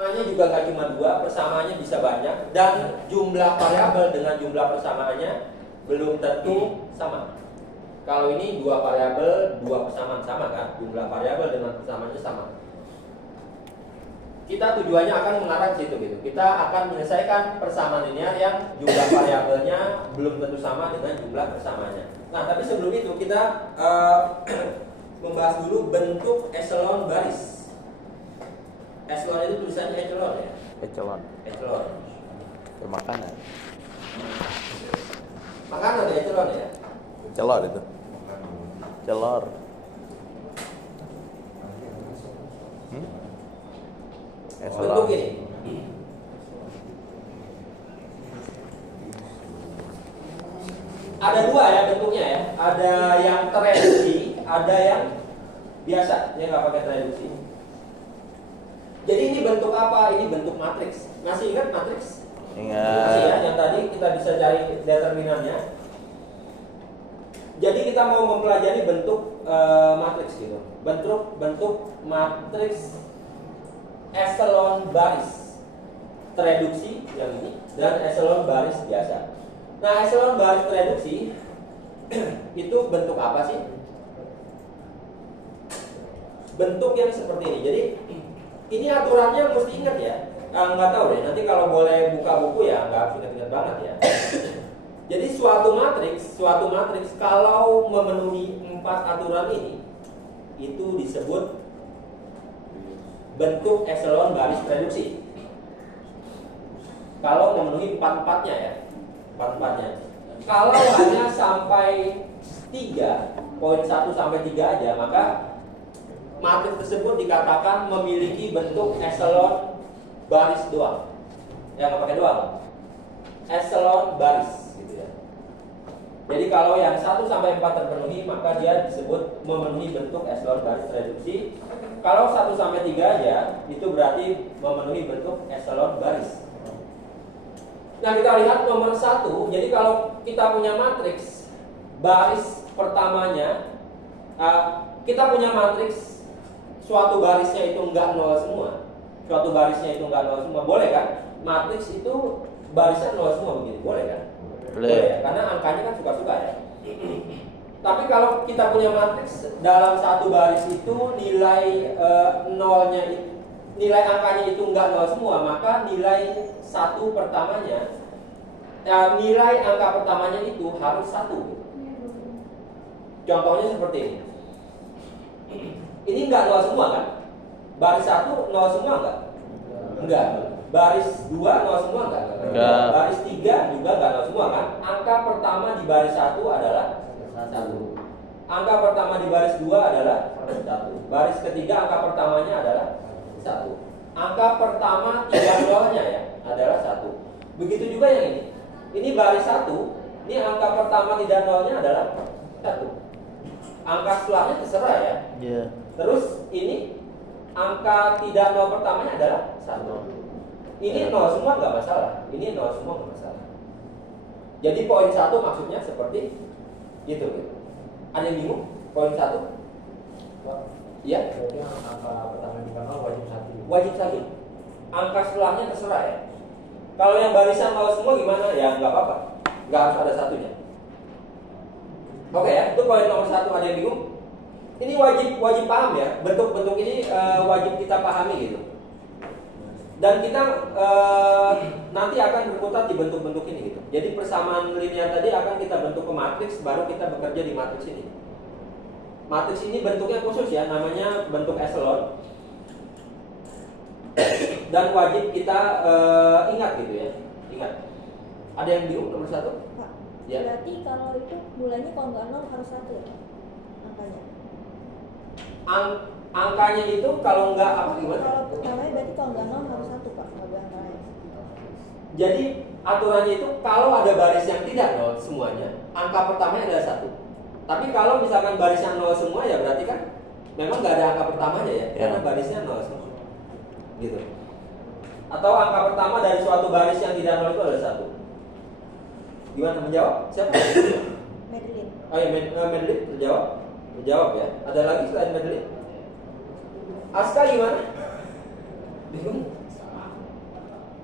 Persamaannya juga nggak cuma dua, persamaannya bisa banyak, dan jumlah variabel dengan jumlah persamaannya belum tentu sama. Kalau ini dua variabel, dua persamaan sama kan? Jumlah variabel dengan persamaannya sama. Kita tujuannya akan mengarah ke situ gitu. Kita akan menyelesaikan persamaan linear yang jumlah variabelnya belum tentu sama dengan jumlah persamaannya. Nah, tapi sebelum itu kita membahas dulu bentuk echelon baris. Echelon itu tulisannya echelon ya? Echelon. Echelon. Makanan. Makanan ada echelon ya? Celor itu. Celor. Bentuk ini. Ada dua ya bentuknya ya. Ada yang tereduksi, ada yang biasa. Dia nggak pakai tereduksi. Jadi ini bentuk apa? Ini bentuk matriks. Masih ingat matriks? Ingat. Masih ya, yang tadi kita bisa cari determinannya. Jadi kita mau mempelajari bentuk matriks gitu. Bentuk matriks echelon baris tereduksi yang ini dan echelon baris biasa. Nah, echelon baris tereduksi itu bentuk apa sih? Bentuk yang seperti ini. Jadi ini aturannya mesti ingat ya. Nggak tahu deh. Nanti kalau boleh buka buku ya nggak harus ingat-ingat banget ya. Jadi suatu matriks kalau memenuhi 4 aturan ini itu disebut bentuk echelon baris reduksi. Kalau memenuhi 4-4-nya ya. 4-4-nya. Kalau hanya sampai 3, poin 1 sampai 3 aja, maka matriks tersebut dikatakan memiliki bentuk echelon baris doang. Ya, nggak pakai doang. Echelon baris gitu ya. Jadi kalau yang 1 sampai 4 terpenuhi, maka dia disebut memenuhi bentuk echelon baris reduksi. Kalau 1 sampai 3 aja, itu berarti memenuhi bentuk echelon baris. Nah, kita lihat nomor 1. Jadi kalau kita punya matriks baris pertamanya, kita punya matriks suatu barisnya itu enggak 0 semua. Suatu barisnya itu enggak 0 semua. Boleh kan? Matriks itu barisnya 0 semua begitu. Boleh kan? Boleh ya, karena angkanya kan suka-suka ya. Tapi kalau kita punya matriks dalam satu baris itu nilai nolnya, nilai angkanya itu enggak 0 semua, maka nilai 1 pertamanya, nilai angka pertamanya itu harus 1. Contohnya seperti ini. Ini enggak 0 semua kan? Baris 1 0 semua enggak? Enggak. Baris 2 0 semua enggak? Enggak. Baris 3 juga enggak 0 semua kan? Angka pertama di baris 1 adalah 1. Angka pertama di baris 2 adalah 1. Baris ketiga angka pertamanya adalah 1. Angka pertama tidak nolnya ya adalah 1. Begitu juga yang ini. Ini baris 1. Ini angka pertama tidak nolnya adalah 1. Angka setelahnya terserah ya. Iya. Terus ini angka tidak nol pertamanya adalah 1. Ini 0 semua nggak masalah. Ini 0 semua nggak masalah. Jadi poin 1 maksudnya seperti itu gitu. Ada yang bingung? Poin 1? Iya? Berarti angka pertama di kanal wajib 1. Wajib 1. Angka setelahnya terserah ya. Kalau yang barisan 0 semua gimana? Ya nggak apa-apa. Nggak harus ada satunya. Oke ya, itu poin nomor 1. Ada yang bingung? Ini wajib paham ya. Bentuk-bentuk ini wajib kita pahami gitu. Dan kita nanti akan berputar di bentuk-bentuk ini gitu. Jadi persamaan linear tadi akan kita bentuk ke matriks, baru kita bekerja di matriks ini. Matriks ini bentuknya khusus ya, namanya bentuk echelon. Dan wajib kita ingat gitu ya. Ingat. Ada yang bingung nomor 1? Pak, Ya. berarti kalau itu mulainya kalau nggak 0 harus 1 ya angkanya? Angkanya itu kalau nggak apa gimana? Kalau pertamanya berarti kalau nggak 0 harus 1 Pak, nggak boleh angkanya. Jadi aturannya itu kalau ada baris yang tidak 0 semuanya, angka pertamanya adalah 1. Tapi kalau misalkan barisnya 0 semua ya berarti kan memang nggak ada angka pertamanya ya, karena barisnya 0 semua. Gitu. Atau angka pertama dari suatu baris yang tidak 0 itu adalah 1. Gimana menjawab? Siapa? Madeline. Oh ya, Madeline terjawab? Terjawab ya. Ada lagi selain Madeline? Aska gimana? Bingung?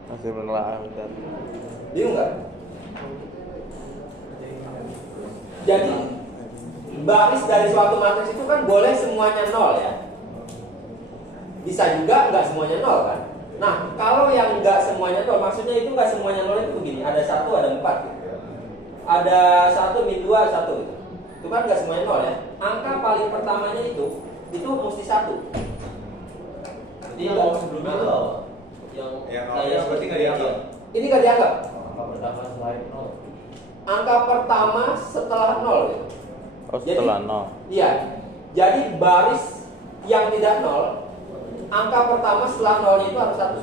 Masih menelaah bentar. Bingung nggak? Jadi baris dari suatu matriks itu kan boleh semuanya nol ya. Bisa juga nggak semuanya nol kan. Nah kalau yang nggak semuanya nol, maksudnya itu nggak semuanya nol itu begini. Ada 1, ada 4 gitu. Ada 1, min 2, 1 gitu. Itu kan nggak semuanya nol ya. Angka paling pertamanya itu mesti 1. Jadi yang sebelumnya itu apa? Yang berarti nggak dianggap. Ini nggak dianggap. Angka pertama selain 0. Angka pertama setelah 0 gitu. Oh, setelah 0. Iya. Jadi baris yang tidak 0, angka pertama setelah 0 itu harus 1.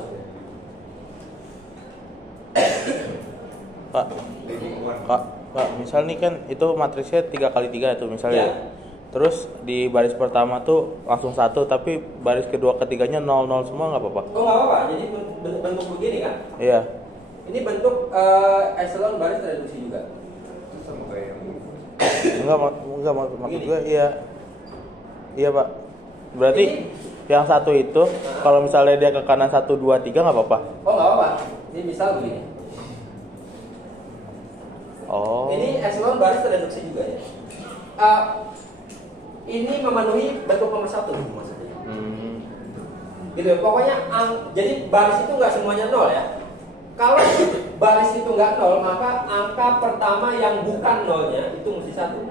Pak, misal nih kan itu matriksnya 3x3 itu misalnya. Iya. Terus di baris pertama tuh langsung 1, tapi baris kedua ketiganya 0 semua nggak apa-apa? Oh nggak apa-apa. Jadi bentuk begini kan? Iya. Ini bentuk echelon baris reduksi juga. Itu sama kayak yang Enggak maksud Begini. gue iya. Iya, Pak. Berarti yang satu itu kalau misalnya dia ke kanan 1 2 3 nggak apa-apa. Oh nggak apa-apa. Ini misal begini. Oh. Ini echelon baris reduksi juga ya. Ini memenuhi bentuk nomor 1 maksudnya. Gitu ya. Pokoknya jadi baris itu nggak semuanya 0 ya. Kalau baris itu nggak 0, maka angka pertama yang bukan 0-nya itu mesti 1.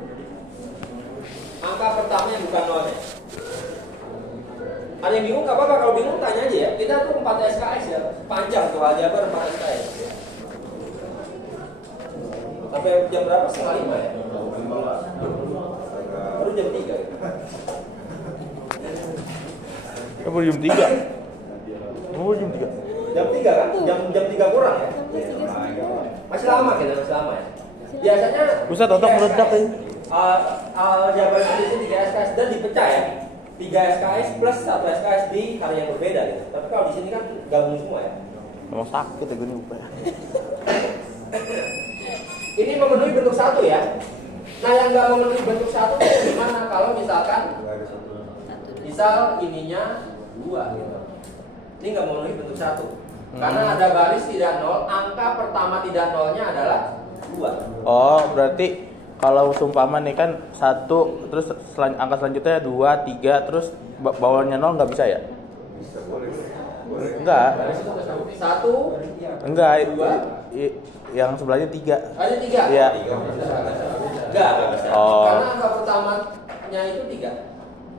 Angka pertama yang bukan 0-nya. Ada yang bingung? Nggak apa-apa, kalau bingung tanya aja ya. Kita tuh 4 SKS ya, panjang tuh aljabar 4 SKS. Sampai jam berapa? 4:30 ya? Baru jam 3 ya? Baru jam 3. Baru jam 3. Jam 3 kan? Jam 3 kurang ya? Masih lama kita, masih lama ya? Biasanya Buset, otak meledak ya. aljabar Indonesia 3 SKS dan dipecah ya. 3 SKS plus 1 SKS di hari yang berbeda gitu. Tapi kalau di sini kan gabung semua ya. Emang sakit ya gue nih upaya. Ini memenuhi bentuk 1 ya. Nah yang nggak memenuhi bentuk 1 itu gimana? Kalau misalkan misal ininya 2 gitu. Ini nggak memenuhi bentuk 1. Karena ada baris tidak 0, angka pertama tidak 0-nya adalah 2. Oh, berarti kalau seumpama nih kan 1 terus angka selanjutnya 2 3 terus bawahnya 0 nggak bisa ya? bisa boleh. Enggak. 1, Enggak. 2. Yang sebelahnya 3. Ada 3? Iya. Enggak bisa. Oh. Karena angka pertamanya itu 3.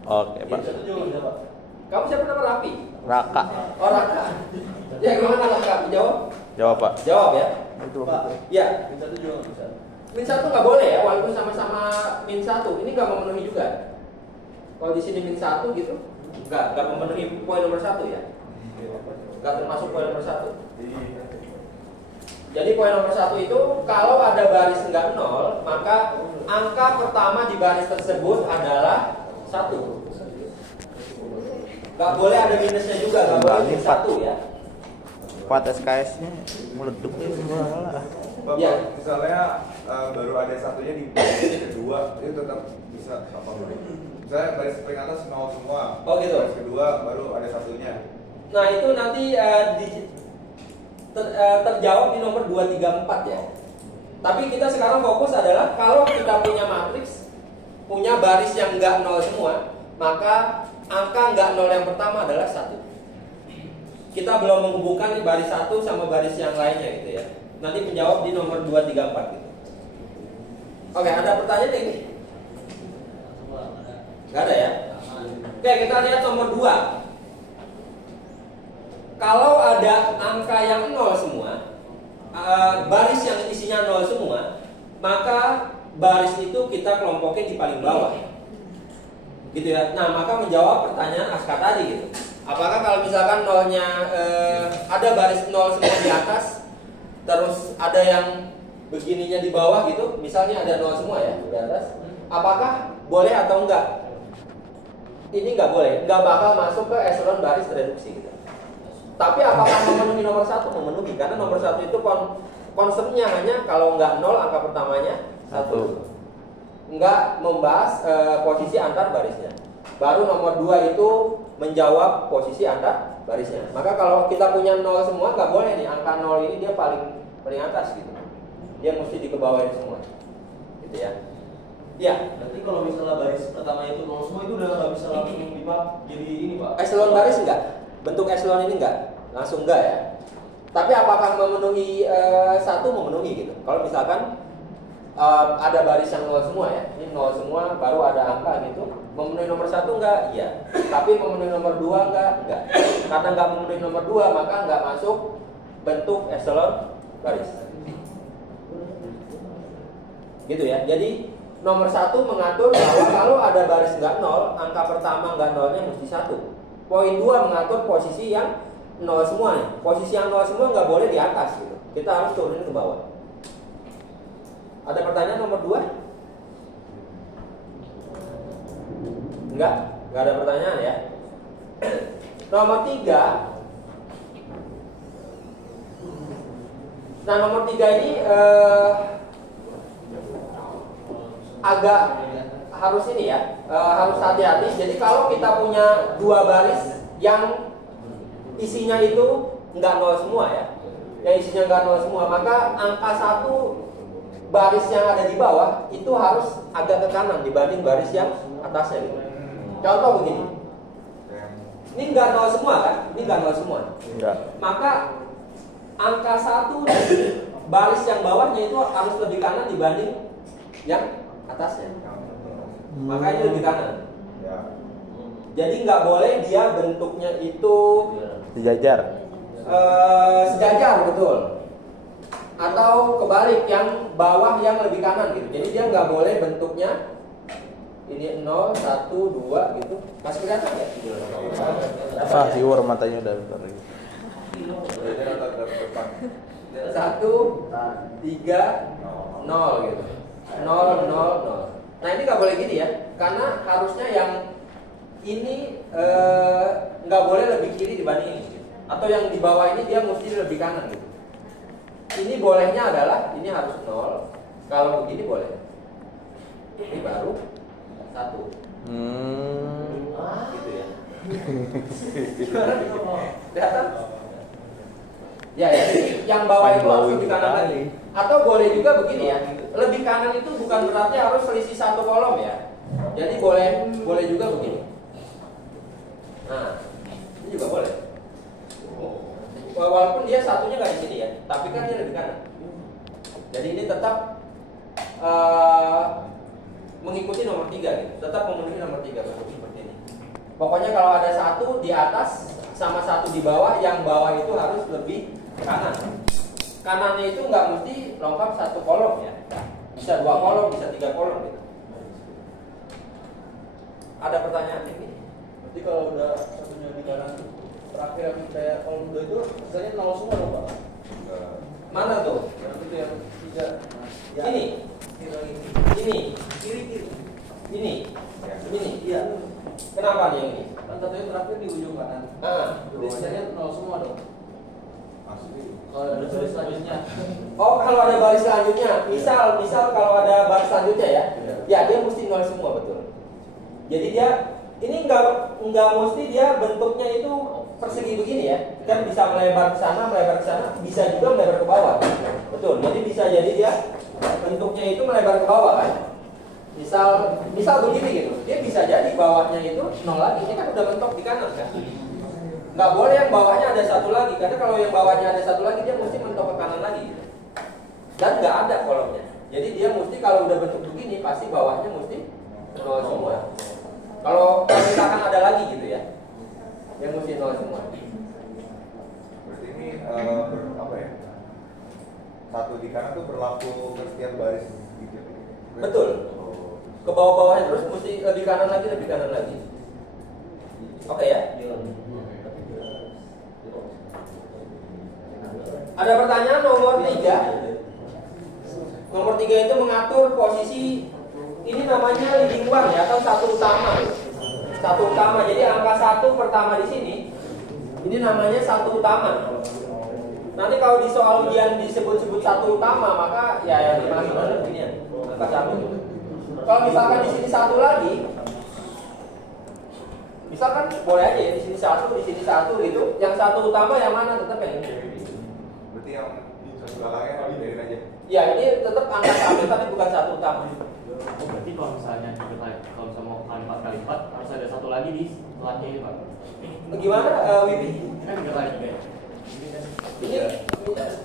Oke, Pak. Kamu siapa nama Rapi? Raka. Oh Raka. Ya gimana Raka? Jawab? Jawab, Pak. Jawab ya. Pak, Ya. min 1 juga nggak bisa. Min 1 nggak boleh ya, walaupun sama-sama min 1. Ini nggak memenuhi juga. Kalau di sini min 1 gitu, nggak memenuhi poin nomor 1 ya. Nggak termasuk poin nomor 1. Jadi poin nomor 1 itu kalau ada baris enggak 0, maka angka pertama di baris tersebut adalah 1. Nggak boleh ada minusnya juga, nggak boleh min 1 ya. 4 SKS-nya meleduk ya semua lah. Bapak, Ya. misalnya baru ada satunya di baris kedua, itu tetap bisa apa boleh? Misalnya baris paling atas 0 semua. Oh, gitu. Baris kedua baru ada satunya. Nah itu nanti terjawab di nomor 2, 3, 4 ya. Tapi kita sekarang fokus adalah kalau kita punya matriks, punya baris yang enggak 0 semua, maka angka enggak 0 yang pertama adalah 1. Kita belum menghubungkan nih baris 1 sama baris yang lainnya gitu ya. Nanti menjawab di nomor 2, 3, 4 gitu. Oke, ada pertanyaan ini? Enggak ada ya? Oke, kita lihat nomor 2. Kalau ada angka yang 0 semua, baris yang isinya 0 semua, maka baris itu kita kelompokin di paling bawah. Gitu ya. Nah, maka menjawab pertanyaan Aska tadi gitu. Apakah kalau misalkan 0-nya ada baris 0 semua di atas, terus ada yang begininya di bawah gitu, misalnya ada 0 semua ya di atas, apakah boleh atau enggak? Ini enggak boleh, enggak bakal masuk ke echelon baris reduksi gitu. Tapi apakah memenuhi nomor 1? Memenuhi, karena nomor 1 itu konsepnya hanya kalau enggak 0 angka pertamanya 1. Enggak membahas posisi antar barisnya. Baru nomor 2 itu menjawab posisi antar barisnya. Maka kalau kita punya 0 semua nggak boleh nih, angka 0 ini dia paling atas gitu. Dia mesti dikebawain semua. Gitu ya. Ya. Berarti kalau misalnya baris pertama itu 0 semua itu udah nggak bisa langsung dimap jadi ini Pak? Eselon baris enggak? Bentuk eselon ini enggak? Langsung enggak ya? Tapi apakah memenuhi satu memenuhi gitu? Kalau misalkan ada baris yang 0 semua ya, ini 0 semua baru ada angka gitu, memenuhi nomor 1 enggak? Iya. Tapi memenuhi nomor 2 enggak? Enggak. Karena enggak memenuhi nomor 2 maka enggak masuk bentuk eselon baris. Gitu ya. Jadi nomor 1 mengatur bahwa kalau ada baris enggak 0, angka pertama enggak 0-nya mesti 1. Poin 2 mengatur posisi yang 0 semua nih. Posisi yang 0 semua nggak boleh di atas gitu. Kita harus turunin ke bawah. Ada pertanyaan nomor 2? Enggak ada pertanyaan ya. Nomor 3. Nah, nomor 3 ini agak harus ini ya, harus hati-hati. Jadi kalau kita punya 2 baris yang isinya itu nggak 0 semua ya, yang isinya nggak 0 semua, maka angka 1 baris yang ada di bawah itu harus agak ke kanan dibanding baris yang atasnya gitu. Contoh begini, ini nggak 0 semua kan, ini nggak 0 semua. Enggak. Maka angka 1 di baris yang bawahnya itu harus lebih kanan dibanding yang atasnya. Maka ini lebih kanan. Ya. Jadi nggak boleh dia bentuknya itu Sejajar. sejajar, betul. Atau kebalik, yang bawah yang lebih kanan gitu. Jadi dia nggak boleh bentuknya ini 0, 1, 2 gitu. Masih kelihatan ya? Ah, viewer matanya udah bentar lagi. 1, 3, 0 gitu. 0, 0, 0. Nah ini nggak boleh gini ya, karena harusnya yang ini nggak boleh lebih kiri dibanding ini gitu. Atau yang di bawah ini dia mesti lebih kanan gitu. Ini bolehnya adalah ini harus 0. Kalau begini boleh. Ini baru 1. Gitu ya. Kelihatan? Ya, yang bawah itu harus lebih kanan lagi. Atau boleh juga begini ya. Lebih kanan itu bukan berarti harus selisih 1 kolom ya. Jadi boleh juga begini. Nah, ini juga boleh. Walaupun dia satunya nggak di sini ya, tapi kan dia lebih kanan. Jadi ini tetap mengikuti nomor 3 gitu. Tetap memenuhi nomor 3 seperti ini. Pokoknya kalau ada 1 di atas sama 1 di bawah, yang bawah itu harus lebih kanan. Kanannya itu nggak mesti lengkap 1 kolom ya. Bisa 2 kolom, bisa 3 kolom gitu. Ada pertanyaan ini? Berarti kalau udah satunya di kanan terakhir yang kayak kolom 2 itu misalnya 0 semua dong Pak? Mana tuh? Yang itu yang 3. Ya. Ini. Ini. Kiri. Ini. Ini. Iya. Kenapa nih yang ini? Kan satunya terakhir di ujung kanan. Jadi misalnya 0 semua dong. Kalau ada baris selanjutnya. Oh, kalau ada baris selanjutnya, misal kalau ada baris selanjutnya ya, ya dia mesti 0 semua, betul. Jadi dia ini nggak mesti dia bentuknya itu persegi begini ya, kan bisa melebar ke sana, bisa juga melebar ke bawah, betul. Jadi bisa jadi dia bentuknya itu melebar ke bawah kan. Misal begini gitu, dia bisa jadi bawahnya itu 0 lagi, ini kan udah mentok di kanan kan. Nggak boleh yang bawahnya ada 1 lagi, karena kalau yang bawahnya ada 1 lagi dia mesti mentok ke kanan lagi gitu. Dan nggak ada kolomnya. Jadi dia mesti kalau udah bentuk begini pasti bawahnya mesti 0 semua. Kalau misalkan ada lagi gitu ya, yang mesti 0 semua. Berarti ini apa ya? 1 di kanan tuh berlaku ke setiap baris gitu. Betul. Ke bawah-bawahnya terus mesti lebih kanan lagi. Oke ya? Ada pertanyaan nomor 3. Nomor 3 itu mengatur posisi, ini namanya leading one ya, atau satu utama. Jadi angka 1 pertama di sini, ini namanya satu utama. Nanti kalau di soal ujian disebut-sebut satu utama, maka ya yang dimaksud adalah begini, angka 1. Kalau misalkan di sini 1 lagi, Misalkan boleh aja ya di sini satu gitu. Yang satu utama yang mana tetap yang ini. Berarti yang satu galangnya biarin aja. Ya ini tetap angka satu tapi bukan satu utama. Oh, berarti kalau misalnya kalau misalnya mau kali 4 kali 4 harus ada satu lagi di setelahnya ya Pak. Gimana Wibi? Kan 3 kali 3 ya. Ini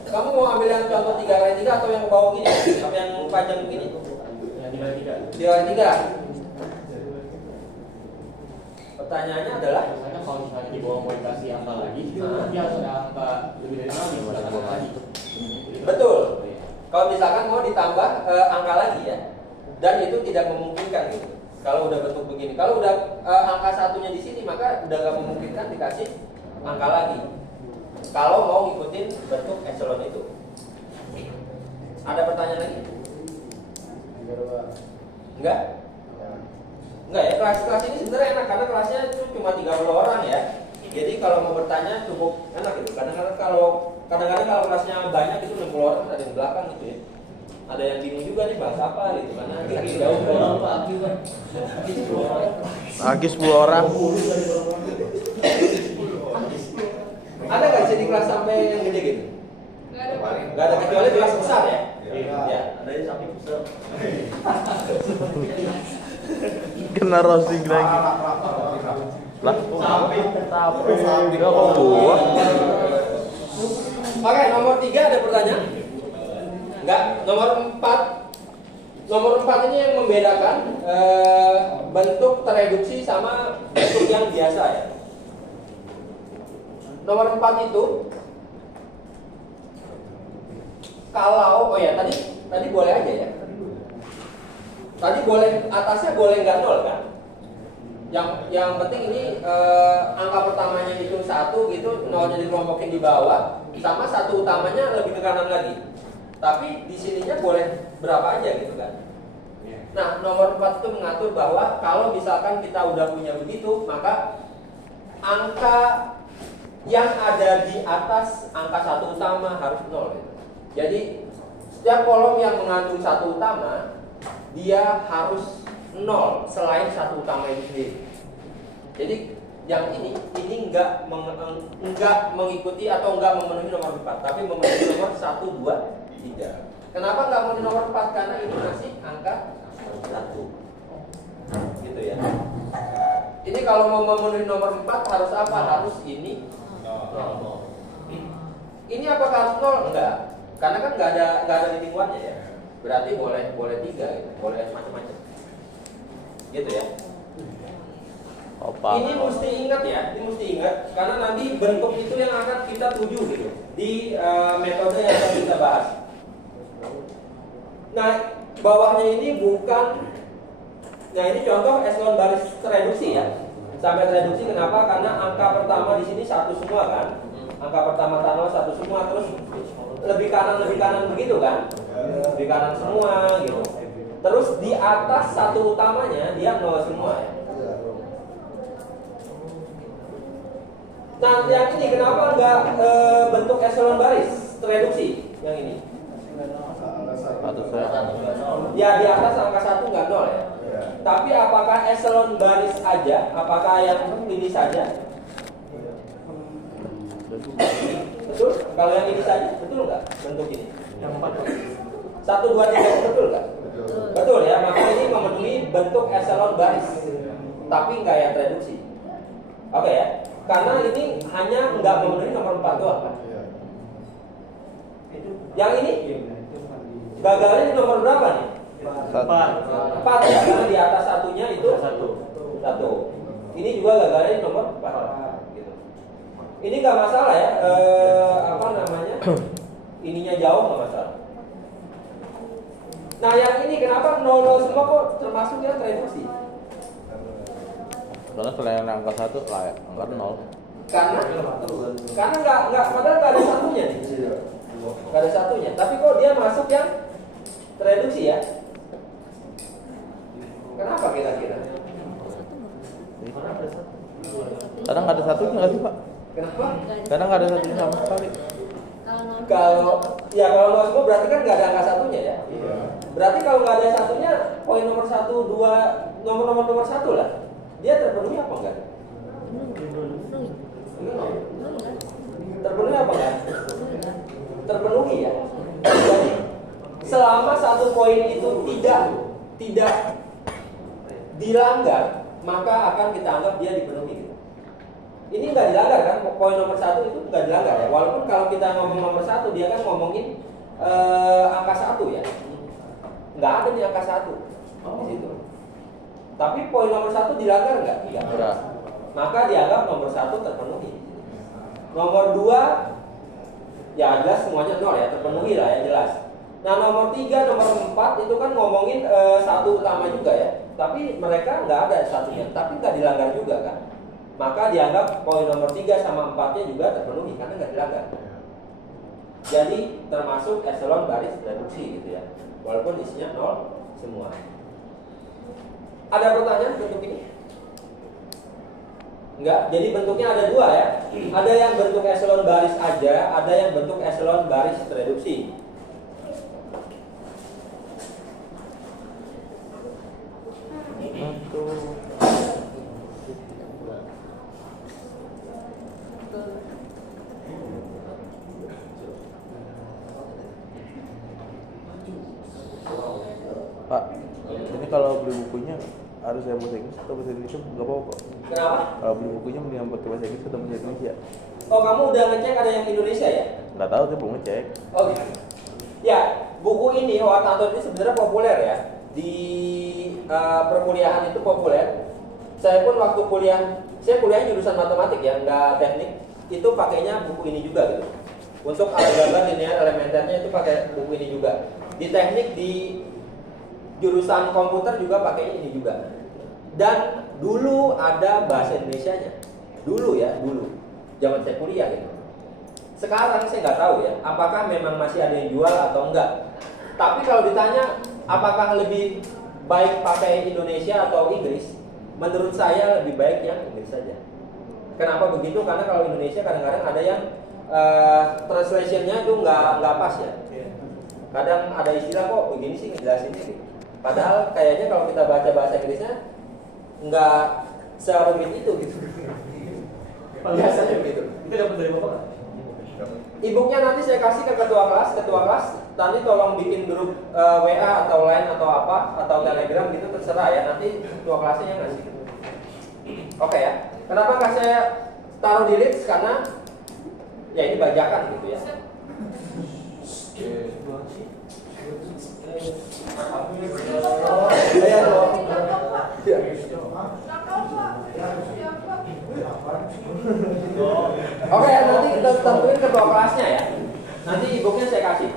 kamu mau ambil yang contoh 3 kali 3 atau yang bawah gini? Atau yang panjang begini? Yang 3 kali 3. 3 kali 3. Pertanyaannya adalah Misalnya kalau misalnya di bawah mau dikasih angka lagi, dia harus ada angka lebih dari 0 yang sudah tambah lagi. betul. Kalau misalkan mau ditambah angka lagi ya, dan itu tidak memungkinkan gitu. Kalau udah bentuk begini, kalau udah angka satunya di sini maka udah nggak memungkinkan dikasih angka lagi. Kalau mau ngikutin bentuk echelon itu. Ada pertanyaan lagi? Enggak? Enggak ya, kelas ini sebenarnya enak karena kelasnya itu cuma 30 orang ya. Jadi kalau mau bertanya cukup enak gitu. Kadang-kadang kalau kelasnya banyak itu 60 orang ada di belakang gitu ya. Ada yang bingung juga nih bahas apa gitu karena jauh Agis 10 orang. Ada nggak di sini kelas sampai yang gede gitu? Nggak ada kecuali kelas besar ya. Ya, ada yang sampai besar. Kena roasting lagi. Lah, sapi enggak kok gua. Oke, nomor 3 ada pertanyaan? Enggak, nomor 4. Nomor 4 ini yang membedakan bentuk tereduksi sama bentuk yang biasa ya. Nomor 4 itu kalau tadi boleh aja ya. Tadi boleh atasnya boleh nggak nol kan? Yang penting ini angka pertamanya itu 1 gitu, nolnya dikelompokin di bawah, sama satu utamanya lebih ke kanan lagi. Tapi di sininya boleh berapa aja gitu kan? Nah, nomor 4 itu mengatur bahwa kalau misalkan kita udah punya begitu, maka angka yang ada di atas angka satu utama harus 0 gitu. Jadi setiap kolom yang mengandung satu utama dia harus 0 selain satu utama itu sendiri. Jadi yang ini enggak mengikuti atau enggak memenuhi nomor 4, tapi memenuhi nomor 1, 2, 3. Kenapa enggak memenuhi nomor 4? Karena ini masih angka 1. Gitu ya. Ini kalau mau memenuhi nomor 4 harus apa? Harus ini 0. Ini apakah harus 0? Enggak. Karena kan enggak ada leading one-nya ya. Berarti boleh 3 gitu. Boleh macam-macam. Gitu ya. Opa. Ini mesti ingat ya, karena nanti bentuk itu yang akan kita tuju gitu di metode yang akan kita bahas. Nah, bawahnya ini bukan. Nah, ini contoh echelon baris tereduksi ya. Sampai tereduksi kenapa? Karena angka pertama di sini 1 semua kan. Angka pertama tanggal 1 semua, terus lebih kanan begitu kan? Lebih kanan semua gitu. Terus di atas satu utamanya dia 0 semua ya. Nah, yang ini kenapa enggak bentuk echelon baris tereduksi? Yang ini. Ya di atas angka 1 enggak 0 ya. Tapi apakah echelon baris aja? Apakah yang ini saja? Betul? Kalau yang ini saja, betul nggak bentuk ini? Yang 4 1, 2, 3 betul nggak? Betul ya, maka ini memenuhi bentuk echelon baris, tapi nggak yang reduksi. Oke ya, karena ini hanya nggak memenuhi nomor 4 doang kan? Yang ini gagalnya di nomor berapa nih? 4 ya, karena di atas satunya itu 1. Ini juga gagalnya di nomor 4 gitu. Ini nggak masalah ya, ininya jauh nggak masalah. Nah yang ini kenapa 0 semua kok termasuk yang reduksi? Karena selain angka 1 layak angka 0. Karena nggak padahal nggak ada satunya nih, nggak ada satunya. Tapi kok dia masuk yang reduksi ya? Kenapa kira-kira? Kadang nggak ada satunya nggak sih Pak? Kenapa? Kadang nggak ada satunya sama sekali. Kalau nol semua berarti kan nggak ada angka satunya ya? Berarti kalau nggak ada satunya, poin nomor 1, 2, nomor 1 lah, dia terpenuhi apa enggak? Terpenuhi apa enggak? Terpenuhi ya. Jadi selama satu poin itu tidak dilanggar, maka akan kita anggap dia dipenuhi. Ini nggak dilanggar kan? Poin nomor 1 itu nggak dilanggar ya. Walaupun kalau kita ngomong nomor 1, dia kan ngomongin angka 1 ya. Nggak ada nih angka 1 di situ. Tapi poin nomor 1 dilanggar nggak? Tidak. Maka dianggap nomor 1 terpenuhi. Nomor 2 ya jelas semuanya 0 ya, terpenuhi lah ya jelas. Nah nomor 3, nomor 4 itu kan ngomongin satu utama juga ya. Tapi mereka nggak ada satunya, tapi nggak dilanggar juga kan. Maka dianggap poin nomor 3 sama 4-nya juga terpenuhi karena nggak dilanggar. Jadi termasuk eselon baris reduksi gitu ya. Walaupun isinya 0 semua. Ada pertanyaan bentuk ini? Enggak, jadi bentuknya ada 2 ya. Ada yang bentuk eselon baris aja, ada yang bentuk eselon baris reduksi. Pak, ini kalau beli bukunya harus yang bahasa Inggris atau bahasa Indonesia nggak apa-apa? Kenapa? Kalau beli bukunya mendingan pakai bahasa Inggris atau bahasa Indonesia? Oh kamu udah ngecek ada yang Indonesia ya? Nggak tahu, saya belum ngecek. Oh gitu. Ya, buku ini Howard Anton ini sebenarnya populer ya. Di perkuliahan itu populer. Saya pun waktu kuliah, saya kuliah jurusan matematik ya, nggak teknik. Itu pakainya buku ini juga gitu. Untuk aljabar linear elementernya itu pakai buku ini juga. Di teknik di jurusan komputer juga pakai ini juga. Dan dulu ada bahasa Indonesianya. Dulu ya, dulu. Zaman saya kuliah gitu. Sekarang saya nggak tahu ya, apakah memang masih ada yang jual atau enggak. Tapi kalau ditanya apakah lebih baik pakai Indonesia atau Inggris, menurut saya lebih baik yang Inggris saja. Kenapa begitu? Karena kalau Indonesia kadang-kadang ada yang translation-nya itu nggak pas ya. Kadang ada istilah kok begini sih ngejelasinnya gitu. Padahal kayaknya kalau kita baca bahasa Inggrisnya nggak serumit itu gitu. Biasanya begitu. Itu dapat dari Bapak kan? E-booknya nanti saya kasih ke ketua kelas nanti tolong bikin grup WA atau Line atau apa atau Telegram gitu terserah ya, nanti ketua kelasnya yang ngasih. Oke ya. Kenapa nggak saya taruh di list? Karena ya ini bajakan gitu ya. Oke, nanti kita tentuin ketua kelasnya ya. Nanti e-booknya saya kasih.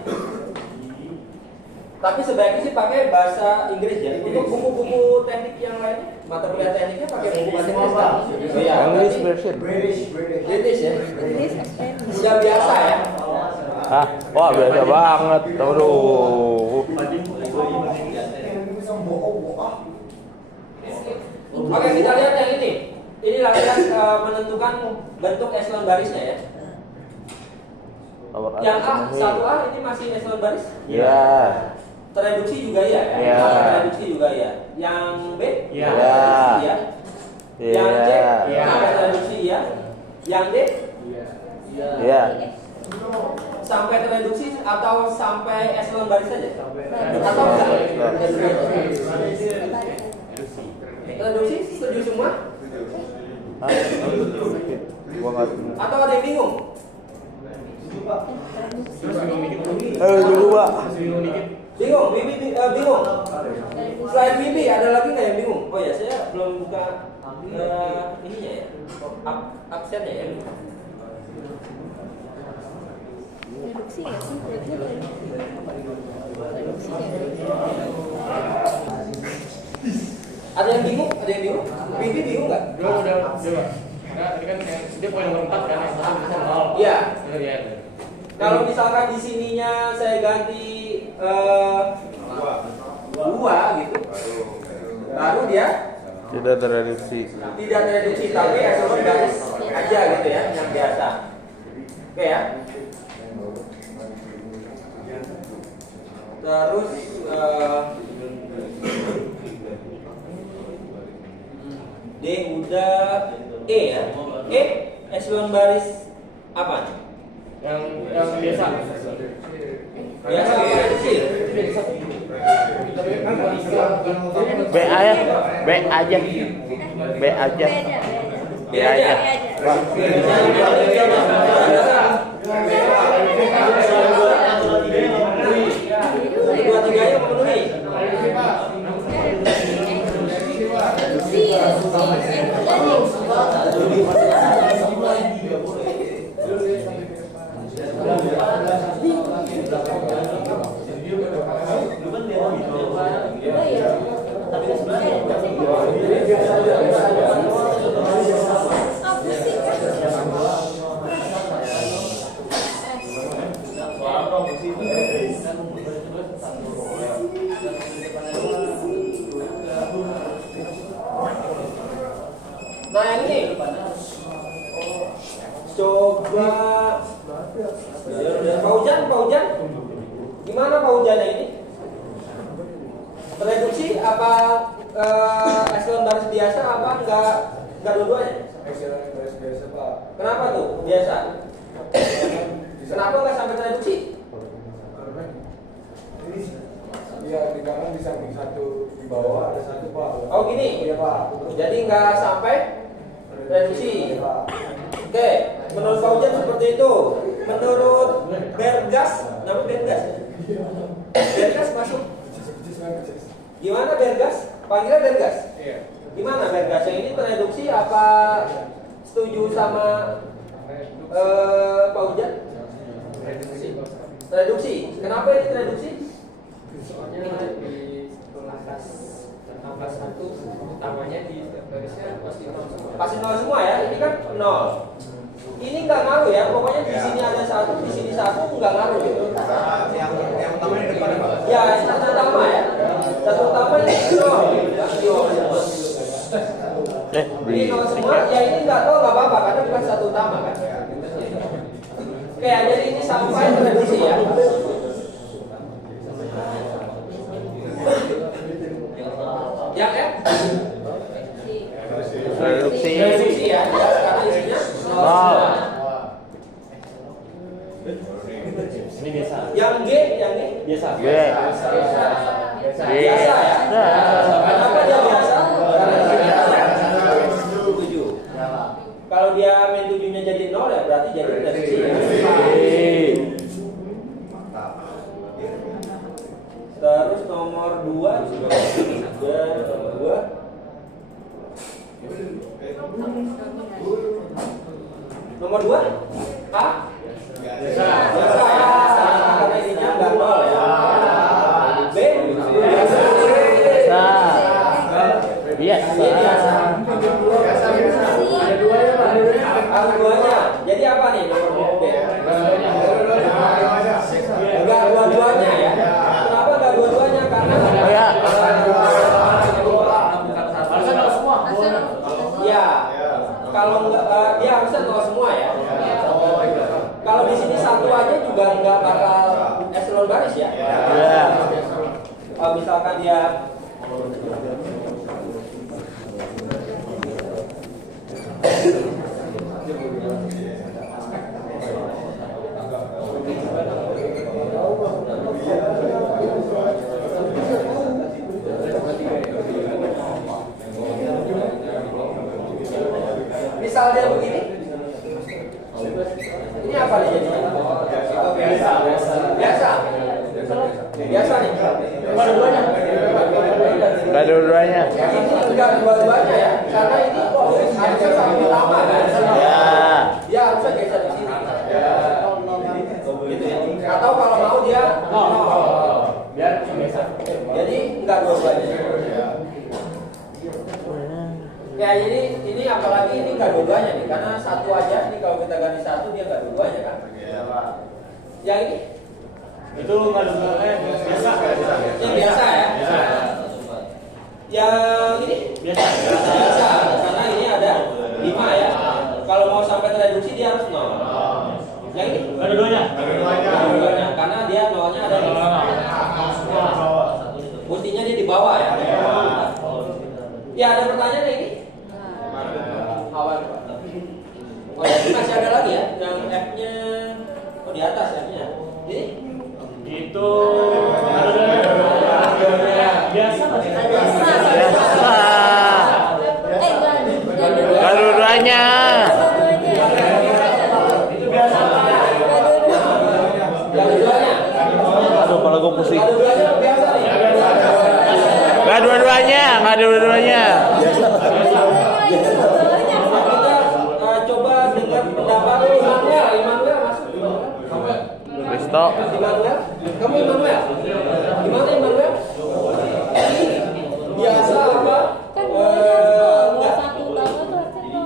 Tapi sebaiknya sih pakai bahasa Inggris ya. Untuk buku-buku teknik yang lain, mata kuliah tekniknya pakai buku bahasa Inggris kan? Iya, English version. British ya. Sudah biasa ya. Ah, wah biasa banget. Aduh. Oke, kita lihat yang ini. Ini latihan menentukan bentuk eselon barisnya ya. Yang A, 1A ini masih eselon baris? Iya. Tereduksi juga ya? Iya. Tereduksi juga ya. Yang B? Iya. Tereduksi ya. Yang C? Iya. Sampai tereduksi ya. Yang D? Iya. Sampai tereduksi atau sampai eselon baris saja? Atau enggak? Tereduksi setuju semua? Hah? Gua nggak. Atau ada yang bingung? Dulu Pak. Bingung? Bingung? Selain Bibi ada lagi nggak yang bingung? Oh ya, saya belum buka ininya ya, absennya ya. Reduksi ya sih, reduksi ya. Ada yang bingung? Ada yang bingung? Bibi bingung nggak? Belum, udah. Nah, ini kan dia poin nomor 4 kan, yang satu bisa 0. Iya. Iya. Kalau misalkan di sininya saya ganti dua gitu, baru dia Tidak tereduksi. tidak tereduksi tapi eselon garis aja gitu ya, yang biasa. Oke ya. Terus D udah, E ya. E eselon baris apa? Yang biasa. Biasa apa kecil? B aja. B aja. B aja. B aja. Dua tiga yang memenuhi. Nah yang ini coba Pak Ujan, gimana Pak Ujan ini? Reduksi apa eselon baris biasa apa enggak dua-duanya? Eselon baris biasa Pak. Kenapa tuh biasa? Kenapa nggak sampai reduksi? Iya, di kanan di samping satu, di bawah ada satu Pak. Oh gini, Iya Pak. jadi nggak sampai reduksi. Oke, menurut Pak Ujan seperti itu. Menurut Bergas, nama Bergas? Bergas masuk. Gimana Bergas? Panggilnya Bergas? Iya. Gimana Bergas? Yang ini tereduksi apa setuju sama Pak Ujan? Reduksi. Kenapa ini tereduksi? Soalnya di pengangkas 16.1 utamanya di barisnya pasti 0 semua. Pasti 0 semua ya. Ini kan 0. Ini nggak ngaruh ya. Pokoknya di sini ada 1, di sini 1 nggak ngaruh gitu. Yang utama di depan Pak. Ya, ini satu utama ya. Satu utama ini 0. Ini 0 semua. Ya ini nggak tahu nggak apa-apa karena bukan satu utama kan. Oke, jadi ini sampai reduksi ya. Yang F? Reduksi. Reduksi ya, karena isinya Nol. Ini biasa. Yang G, Biasa. G. biasa ya. Kenapa dia biasa? Karena dia 7. Kalau dia main 7-nya jadi 0 ya berarti jadi reduksi ya. Terus nomor 2 juga nomor 2. Nomor 2 A? Biasa ya. Karena ininya enggak 0 ya. B? Biasa. Biasa. Ada duanya Pak. Ada duanya. Jadi apa nih nomor B? Enggak dua-duanya ya. Kenapa enggak dua-duanya? Karena Ya. Harusnya 0 semua. ya. Kalau enggak dia harusnya 0 semua ya. Kalau di sini 1 aja juga enggak bakal eselon baris ya. Ya. Kalau misalkan dia misal dia begini, ini apa nih jadinya? Biasa nih. Ada duanya. Gak dua-duanya. Ini enggak dua-duanya ya, karena ini harusnya sama utama kan? Ya. Dia harusnya geser di sini. Gitu ya. Atau kalau mau dia Biar biasa. jadi enggak dua-duanya. Ya jadi ini apalagi ini enggak dua-duanya nih, karena 1 aja nih kalau kita ganti 1 dia enggak dua-duanya kan? Yang ini? Itu nggak ada duanya. Biasa. Yang biasa ya? Yang ini? Biasa. Biasa, karena ini ada 5 ya. Kalau mau sampai tereduksi dia harus 0. Yang ini? Nggak ada duanya. Dua-duanya, karena dia 0-nya ada di mestinya dia di bawah ya. Ya ada pertanyaan ini? Awan. Oh, jadi masih ada lagi ya, yang F-nya di atas F-nya. Ini? Itu biasa nggak sih? Biasa. Gak dua-duanya. Itu biasa. Yang keduanya? Aduh, kepala gue pusing. Yang keduanya biasa nih. Gak dua-duanya, gak dua-duanya. Kita coba dengar pendapat Immanuel. Immanuel masuk. Risto. Immanuel? Kamu Immanuel? Gimana Immanuel? Biasa apa? Kan dua Enggak. satu utama tuh harusnya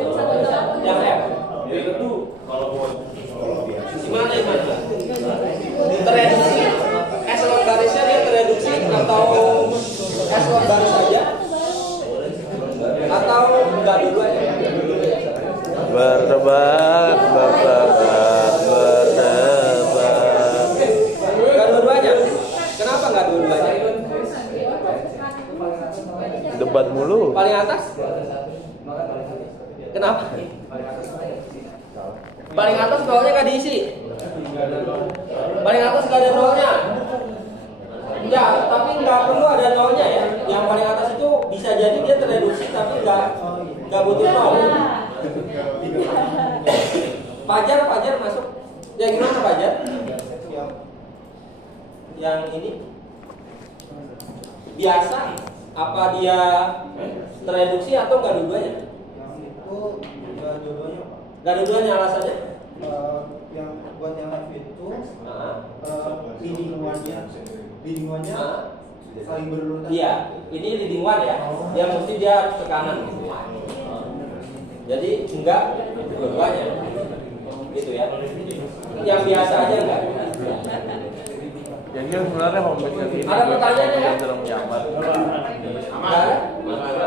yang satu utama. Yang F. Itu Gimana Immanuel? Tereduksi? Eselon barisnya dia tereduksi atau eselon baris saja? Atau enggak dua-duanya? Berdebat, berdebat. Enggak dua-duanya? Kenapa enggak dua-duanya? Debat mulu. Paling atas? Kenapa? Paling atas nolnya nggak diisi. Paling atas nggak ada nolnya. Ya, tapi nggak perlu ada nolnya ya. Yang paling atas itu bisa jadi dia tereduksi tapi nggak butuh nol. Fajar masuk. Ya gimana Fajar? Yang ini biasa? Apa dia tereduksi atau nggak dua-duanya? Itu dua-duanya Pak. Nggak dua-duanya alasannya? Yang buat yang F itu Nah, leading-nya saling berurutan. iya, ini leading one ya. Dia mesti dia ke kanan gitu ya. Jadi enggak dua-duanya. Gitu ya. Yang biasa aja enggak. Jadi sebenarnya homepage ini Ada pertanyaannya ya? dalam menyamar. Enggak?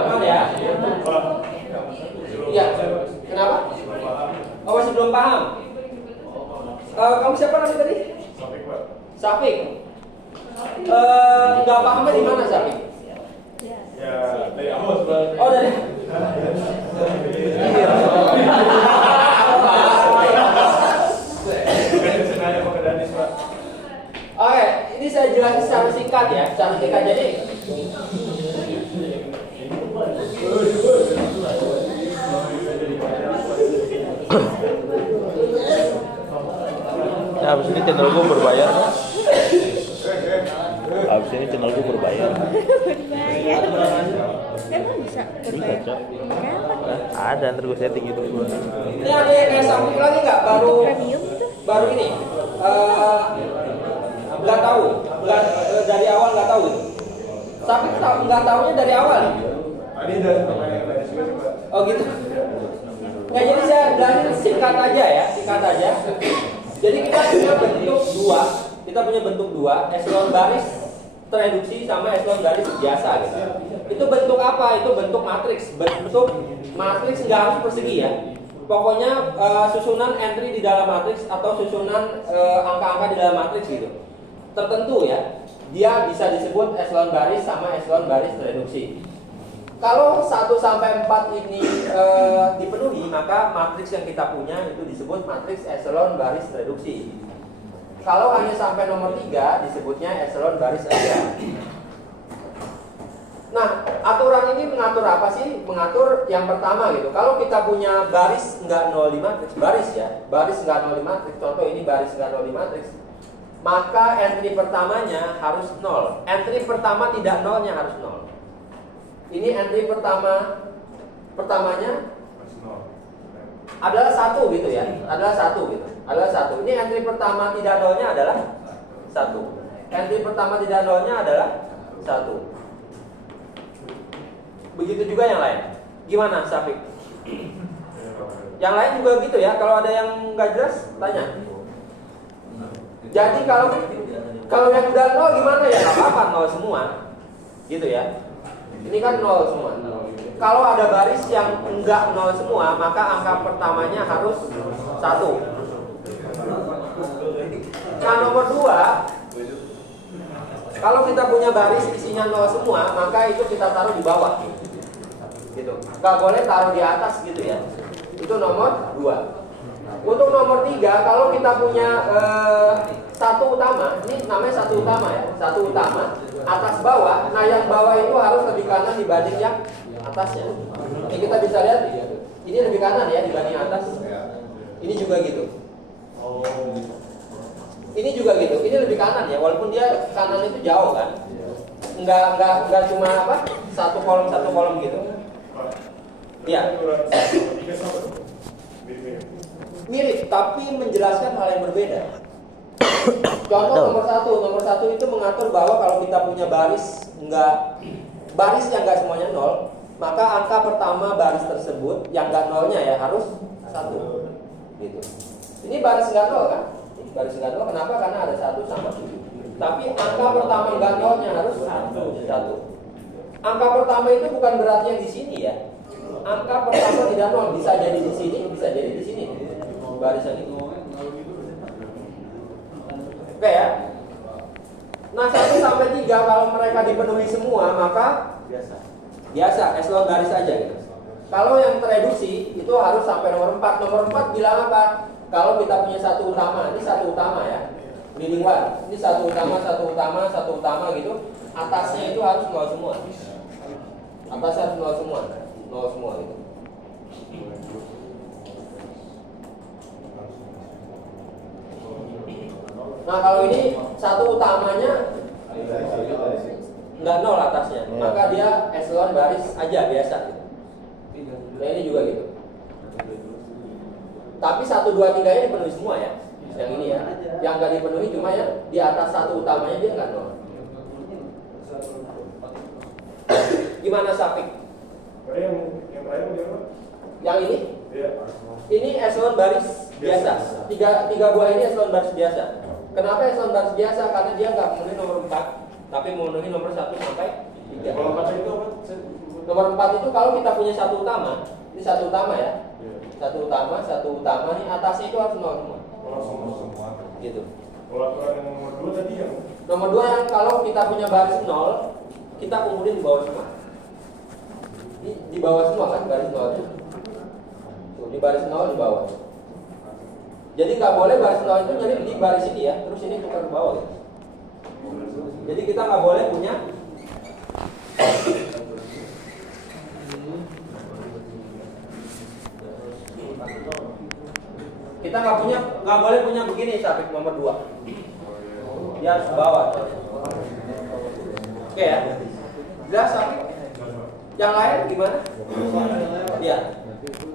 Aman ya? Iya. Kenapa? Oh, masih belum paham. Kamu siapa namanya tadi? Safik. Enggak pahamnya di mana Safik? ya dari Amos. Oh, dari Oke, ini saya jelasin secara singkat ya, secara singkat. Jadi Ya, abis ini channel gue berbayar. Abis ini channel gue berbayar. Berbayar. Emang bisa Bisa, berbayar? Cok. Berapa? Ada, ntar gue setting itu gue. ini ada yang kayak Safik lagi nggak? Baru Premium itu? baru ini. Nggak tahu, dari awal nggak tahu itu. Safik nggak tahunya dari awal. Ini dari pemain yang tadi juga coba. Oh gitu. Nah, jadi saya jelasin singkat aja ya, singkat aja. Jadi kita punya bentuk dua, eselon baris tereduksi sama eselon baris biasa gitu. Itu bentuk apa? Itu bentuk matriks. Bentuk matriks nggak harus persegi ya. Pokoknya susunan entry di dalam matriks atau susunan angka-angka di dalam matriks gitu. Tertentu ya. Dia bisa disebut eselon baris sama eselon baris tereduksi. Kalau 1 sampai 4 ini dipenuhi, maka matriks yang kita punya itu disebut matriks eselon baris reduksi. Kalau hanya sampai nomor 3 disebutnya eselon baris aja. Nah, aturan ini mengatur apa sih? Mengatur yang pertama gitu. Kalau kita punya baris nggak nol di matriks, baris ya, baris nggak nol di matriks. Contoh ini baris nggak nol di matriks. Maka entry pertamanya harus nol. Entry pertama tidak nolnya harus nol. Ini entry pertamanya adalah 1 gitu ya, adalah 1 gitu, adalah 1. Ini entry pertama tidak nolnya adalah 1. Entry pertama tidak nolnya adalah 1. Begitu juga yang lain. Gimana, Safik? Yang lain juga gitu ya. Kalau ada yang nggak jelas, tanya. Jadi kalau yang udah nol gimana ya? Nggak apa-apa, nol semua, gitu ya. Ini kan nol semua. Kalau ada baris yang enggak nol semua, maka angka pertamanya harus 1. Nah, nomor 2, kalau kita punya baris isinya nol semua, maka itu kita taruh di bawah. Gitu. Nggak boleh taruh di atas gitu ya. Itu nomor 2. Untuk nomor 3, kalau kita punya satu utama, ini namanya satu utama ya, satu utama atas bawah. Nah yang bawah itu harus lebih kanan dibanding yang atasnya. Ini kita bisa lihat, ini lebih kanan ya dibanding atas. Ini juga gitu. Ini juga gitu. Ini lebih kanan ya, walaupun dia kanan itu jauh kan. Enggak cuma apa? Satu kolom gitu. Ya. Mirip, tapi menjelaskan hal yang berbeda. Contoh nomor satu itu mengatur bahwa kalau kita punya baris yang enggak semuanya 0, maka angka pertama baris tersebut yang enggak nolnya ya harus 1. Gitu. Ini baris enggak 0 kan? Ini baris enggak 0 kenapa? Karena ada 1 sama 7. Tapi angka pertama enggak nolnya harus 1. Angka pertama itu bukan berarti yang di sini ya. Angka pertama tidak 0, bisa jadi di sini, bisa jadi di sini. Barisan itu. Oke ya. Nah 1 sampai 3 kalau mereka dipenuhi semua maka biasa eselon baris aja gitu. Kalau yang tereduksi itu harus sampai nomor 4. Nomor 4 bilang apa? Kalau kita punya satu utama, ini satu utama ya. Leading one. Ini satu utama gitu. Atasnya itu harus 0 semua. Atasnya harus 0 semua. 0 semua gitu. Nah kalau ini satu utamanya nggak 0 atasnya, maka dia eselon baris aja biasa gitu. Nah ini juga gitu. Tapi 1, 2, 3 nya dipenuhi semua ya. Yang ini ya. Yang nggak dipenuhi cuma ya di atas satu utamanya dia nggak 0. Gimana Safik? Yang ini? Ini eselon baris biasa. Tiga buah ini eselon baris biasa. Kenapa eselon baris biasa? Karena dia nggak memenuhi nomor 4, tapi memenuhi nomor 1 sampai 3. Nomor 4 itu kalau kita punya satu utama, ini satu utama ya. Satu utama ini atasnya itu harus 0 semua. Gitu. Nomor 2 yang kalau kita punya baris 0, kita kumpulin di bawah semua. Ini di bawah semua kan baris 0 itu. Tuh, di baris 0 di bawah. Jadi nggak boleh baris 0 itu jadi di baris ini ya, terus ini tukar ke bawah. Gitu. Jadi kita nggak boleh punya nggak boleh punya begini Safik nomor 2. Dia harus ke bawah. Oke ya. Jelas Safik? Yang lain gimana? Iya.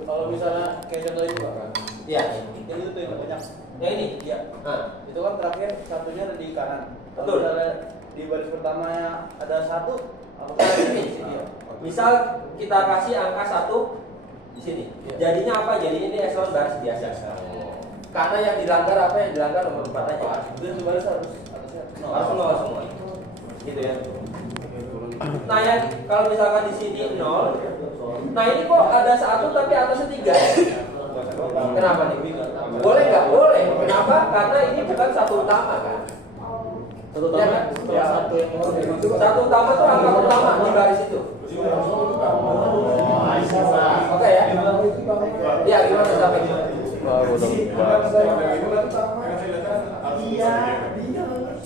Kalau misalnya kayak contoh itu kan. Iya. Jadi itu yang banyak. Yang ini? Iya. Nah, Itu kan terakhir satunya ada di kanan. Kalau Betul. misalnya di baris pertamanya ada 1, apakah ini. Misal kita kasih angka 1 di sini. Jadinya apa? Jadi ini eselon baris biasa. Karena yang dilanggar apa? Yang dilanggar nomor 4 aja. itu baris harus atasnya Harus 0 semua. Gitu ya. Nah, yang kalau misalkan di sini 0. Nah, ini kok ada 1 tapi atasnya 3. Kenapa nih? Boleh nggak? Boleh. Kenapa? Karena ini bukan satu utama kan. Satu utama kan? Ya, satu yang Satu utama itu angka pertama di baris itu. Oke ya? Ya gimana sampai?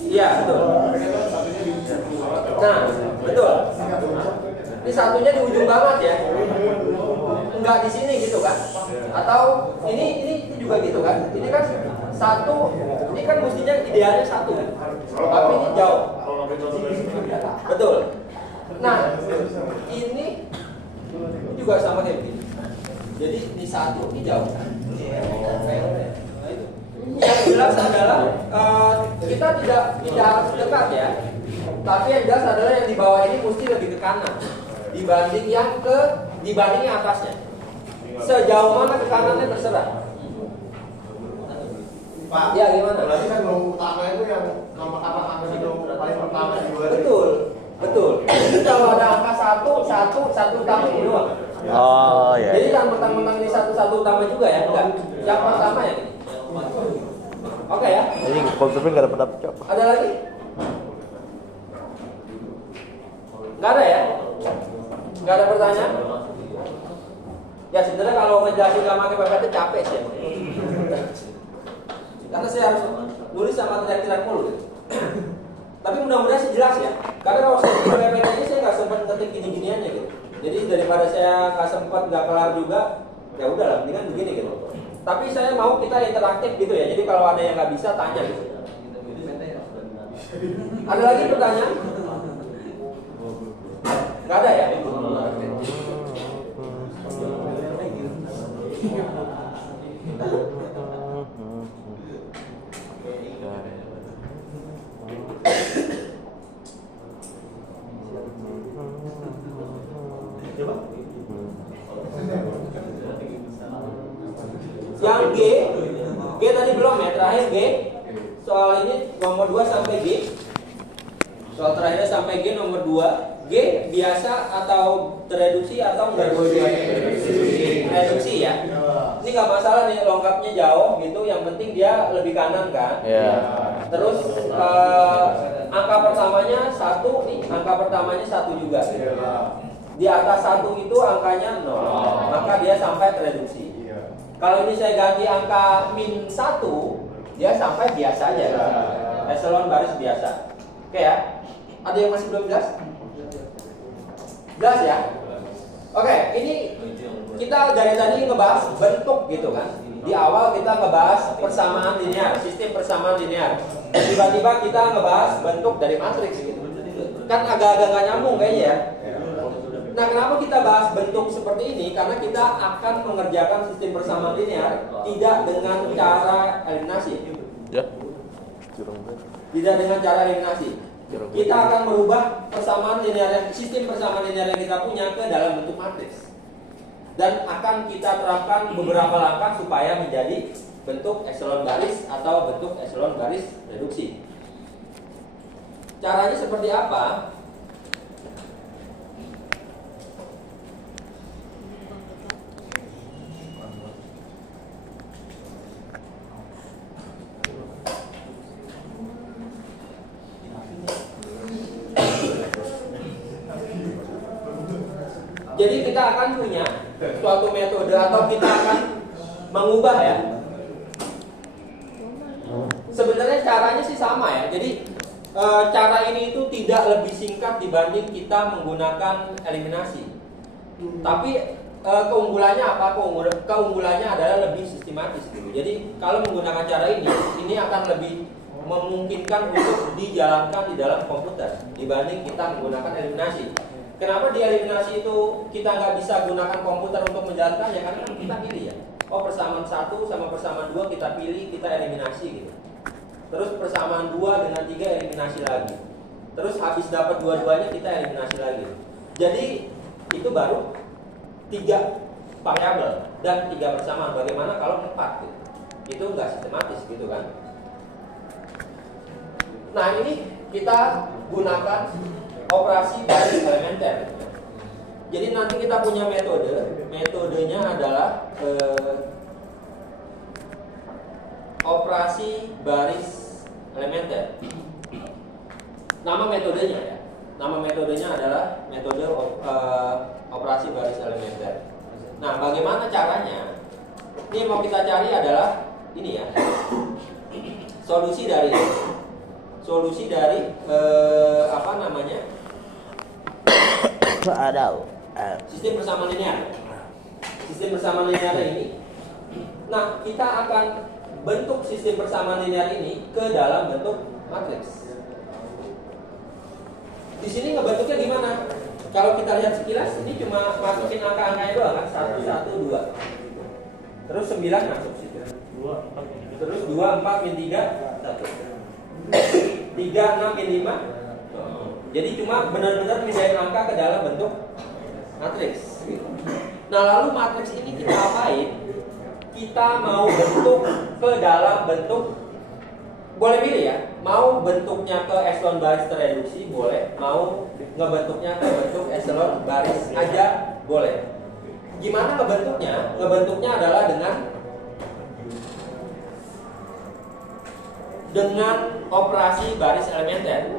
Iya betul. Nah betul. Ini satunya di ujung banget ya. Enggak di sini gitu kan? Atau ini juga gitu kan? Ini kan 1. Ini kan mestinya idealnya 1. Tapi ini jauh. Betul. Nah ini juga sama kayak begini. Jadi ini 1, ini jauh. Yang jelas adalah kita tidak harus dekat ya. Tapi yang jelas adalah yang di bawah ini mesti lebih ke kanan dibanding yang atasnya. Sejauh mana ke kanannya terserah. Pak, Ya gimana? berarti kan nomor utama itu yang nomor angka itu paling pertama di luar. Betul. Jadi kalau ada angka 1 utama ini doang. Oh ya. Jadi yang mentang-mentang ini satu utama juga ya? Enggak. Yang pertama ya ini. Oke ya. Ini konsumen nggak dapat apa? Ada lagi? Nggak ada ya? Nggak ada pertanyaan? Ya sebenarnya kalau ngejelasin nggak pakai PPT capek sih emang. Karena saya harus nulis sama teriak-teriak mulu gitu. Tapi mudah-mudahan sih jelas ya. Karena kalau saya bikin PPT ini saya nggak sempat ketik gini-giniannya gitu. Jadi daripada saya nggak sempat nggak kelar juga, ya udahlah, mendingan begini gitu. Tapi saya mau kita interaktif gitu ya. Jadi kalau ada yang nggak bisa tanya gitu. Ada lagi pertanyaan? Nggak ada ya? Yang G tadi belum ya, terakhir G. Soal ini nomor 2 sampai G. Soal terakhirnya sampai G nomor 2. G biasa atau tereduksi atau enggak? Reduksi ya. Ini nggak masalah nih, lengkapnya jauh gitu. Yang penting dia lebih kanan kan. Terus angka pertamanya 1 nih, angka pertamanya 1 juga. Di atas 1 itu angkanya 0, maka dia sampai tereduksi. Kalau ini saya ganti angka -1, dia sampai biasa aja. Eselon baris biasa. Oke ya. Ada yang masih belum jelas? Jelas ya? Oke, ini kita dari tadi ngebahas bentuk gitu kan. Di awal kita ngebahas persamaan linear, sistem persamaan linear. Tiba-tiba kita ngebahas bentuk dari matriks gitu. Kan agak-agak nggak nyambung kayaknya ya. Nah, kenapa kita bahas bentuk seperti ini? Karena kita akan mengerjakan sistem persamaan linear tidak dengan cara eliminasi. Ya. Tidak dengan cara eliminasi. Kita akan merubah persamaan linear, sistem persamaan linear yang kita punya ke dalam bentuk matriks. Dan akan kita terapkan beberapa langkah supaya menjadi bentuk eselon baris atau bentuk eselon baris reduksi. Caranya seperti apa? Jadi kita akan punya suatu metode atau kita akan mengubah ya. Sebenarnya caranya sih sama ya. Jadi cara ini itu tidak lebih singkat dibanding kita menggunakan eliminasi. Tapi keunggulannya apa? Keunggulannya adalah lebih sistematis gitu. Jadi kalau menggunakan cara ini akan lebih memungkinkan untuk dijalankan di dalam komputer dibanding kita menggunakan eliminasi. Kenapa di eliminasi itu kita nggak bisa gunakan komputer untuk menjalankannya? Karena kan kita pilih ya. Oh, persamaan 1 sama persamaan 2 kita pilih, kita eliminasi gitu. Terus persamaan 2 dengan 3 eliminasi lagi. Terus habis dapat dua-duanya kita eliminasi lagi. Jadi itu baru 3 variabel dan 3 persamaan. Bagaimana kalau 4 gitu? Itu nggak sistematis gitu kan? Nah, ini kita gunakan operasi baris elementer. Jadi nanti kita punya metodenya adalah operasi baris elementer. Nama metodenya ya. Nama metodenya adalah metode operasi baris elementer. Nah, bagaimana caranya? Ini yang mau kita cari adalah ini ya. Solusi dari apa namanya? Sistem persamaan linear. Sistem persamaan linear ini. Nah, kita akan bentuk sistem persamaan linear ini ke dalam bentuk matriks. Di sini ngebentuknya gimana? Kalau kita lihat sekilas, ini cuma masukin angka-angkanya doang kan? 1, 1, 2. Terus 9 masuk situ. Terus 2, 4, min 3, 1. 3, 6, min 5. Jadi cuma benar-benar pindahin angka ke dalam bentuk matriks. Nah, lalu matriks ini kita apain? Kita mau bentuk ke dalam bentuk, boleh pilih ya. Mau bentuknya ke eselon baris tereduksi boleh, mau ngebentuknya ke bentuk eselon baris aja boleh. Gimana ngebentuknya? Ngebentuknya adalah dengan operasi baris elementer.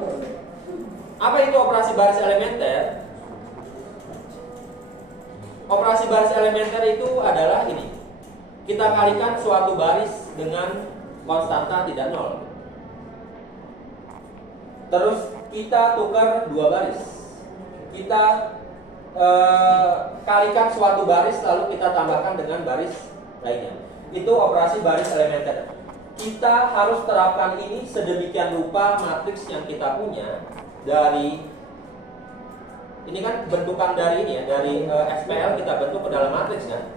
Apa itu operasi baris elementer? Operasi baris elementer itu adalah ini. Kita kalikan suatu baris dengan konstanta tidak nol. Terus kita tukar dua baris. Kita kalikan suatu baris lalu kita tambahkan dengan baris lainnya. Itu operasi baris elementer. Kita harus terapkan ini sedemikian rupa matriks yang kita punya dari ini kan bentukan dari ini ya, dari SPL kita bentuk ke dalam matriks kan.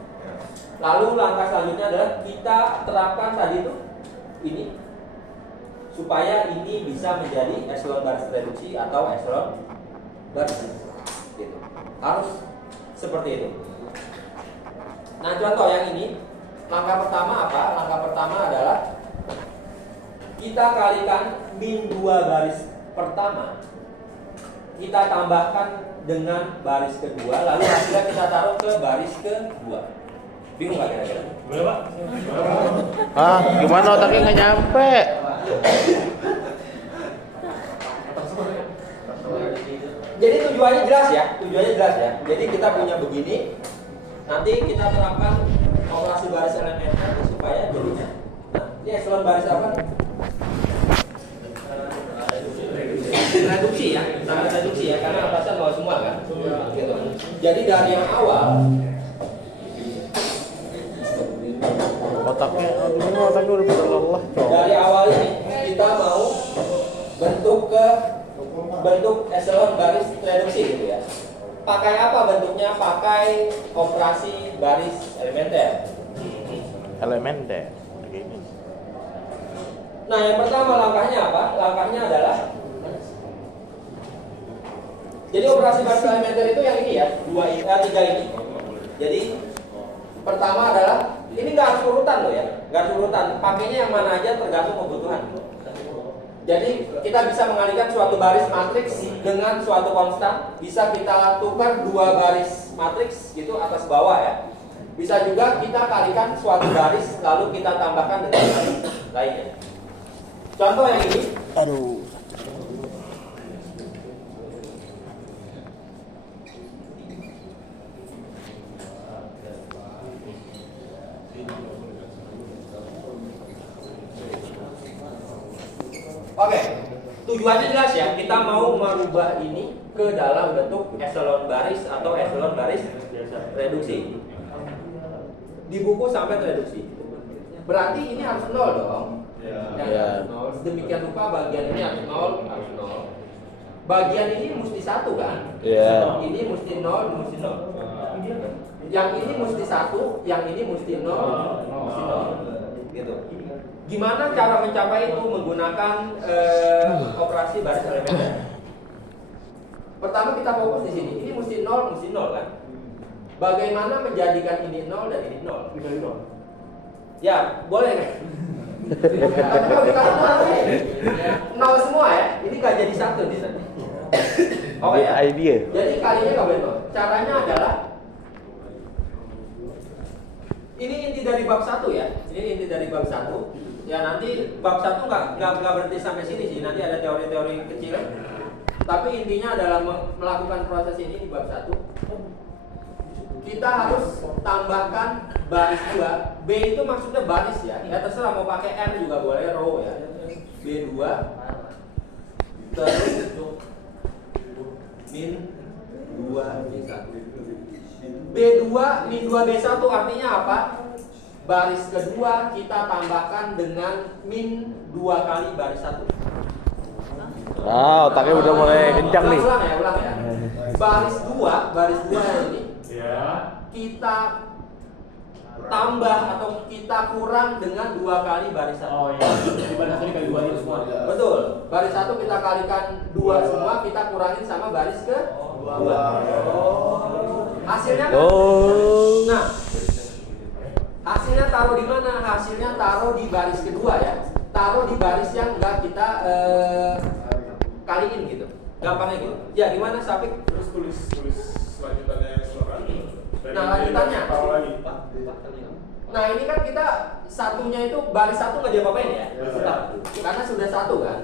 Lalu langkah selanjutnya adalah kita terapkan tadi itu ini supaya ini bisa menjadi echelon baris reduksi atau echelon baris gitu. Harus seperti itu. Nah, contoh yang ini, langkah pertama apa? Langkah pertama adalah kita kalikan min 2 baris pertama, kita tambahkan dengan baris kedua, lalu hasilnya kita taruh ke baris kedua. Bingung nggak kira-kira? Boleh, Pak? Gimana otaknya nggak nyampe? Jadi tujuannya jelas ya, Jadi kita punya begini, nanti kita terapkan operasi baris elementer supaya jadinya. Nah, ini echelon baris apa? Reduksi ya, sangat reduksi ya, karena atasnya nol semua kan. Gitu. Jadi dari yang awal Otaknya udah pada lelah, cowok. Dari awal ini kita mau bentuk echelon baris reduksi gitu ya. Pakai apa bentuknya? Pakai operasi baris elementer. Elementer. Nah, yang pertama langkahnya apa? Langkahnya adalah jadi operasi baris elementer itu yang ini ya, 3 ini. Jadi pertama adalah ini nggak harus urutan loh ya, nggak harus urutan. Pakainya yang mana aja tergantung kebutuhan. Jadi kita bisa mengalihkan suatu baris matriks dengan suatu konstan. Bisa kita tukar 2 baris matriks gitu atas bawah ya. Bisa juga kita kalikan suatu baris lalu kita tambahkan dengan baris lainnya. Contoh yang ini. Aduh. Oke, tujuannya jelas ya. Kita mau merubah ini ke dalam bentuk echelon baris atau echelon baris reduksi. Di buku sampai reduksi. Berarti ini harus 0 dong. Ya. Harus 0. Demikian rupa bagian ini harus 0, harus 0. Bagian ini mesti 1 kan? Iya. Ini mesti 0, mesti 0. Yang ini mesti 1, yang ini mesti 0, mesti 0. Gitu. Gimana cara mencapai itu menggunakan operasi baris elementer? Pertama kita fokus di sini. Ini mesti 0 kan? Bagaimana menjadikan ini 0 dan ini 0? Ya, boleh kan? Tapi kalau kita 0 semua ya, ini nggak jadi 1 nih nanti. Oke ya? Idea. Jadi kalinya nggak boleh 0. Caranya adalah ini inti dari bab 1 ya. Ini inti dari bab 1. Ya nanti bab 1 nggak berhenti sampai sini sih. Nanti ada teori-teori kecil. Tapi intinya adalah melakukan proses ini di bab 1. Kita harus tambahkan baris 2. B itu maksudnya baris ya. Ya terserah mau pakai R juga boleh, row ya. B2 terus min 2 B1. B2 min 2 B1 artinya apa? Baris kedua kita tambahkan dengan min 2 kali baris 1. Otaknya udah mulai kencang nih. Ulang ya. Baris 2 yang ini. Ya. Kita tambah atau kita kurang dengan 2 kali baris 1. Oh iya. Jadi baris ini kali 2 itu semua. Betul. Baris 1 kita kalikan 2 semua, kita kurangin sama baris ke 2. Hasilnya kan? Nah, hasilnya taruh di mana? Hasilnya taruh di baris kedua ya. Taruh di baris yang enggak kita kaliin gitu. Gampangnya gitu. Ya gimana Safik? Terus tulis lanjutannya yang selokan. Nah, lanjutannya. Taruh lagi. Nah ini kan kita satunya itu baris 1 nggak diapa-apain ya? Karena sudah 1 kan?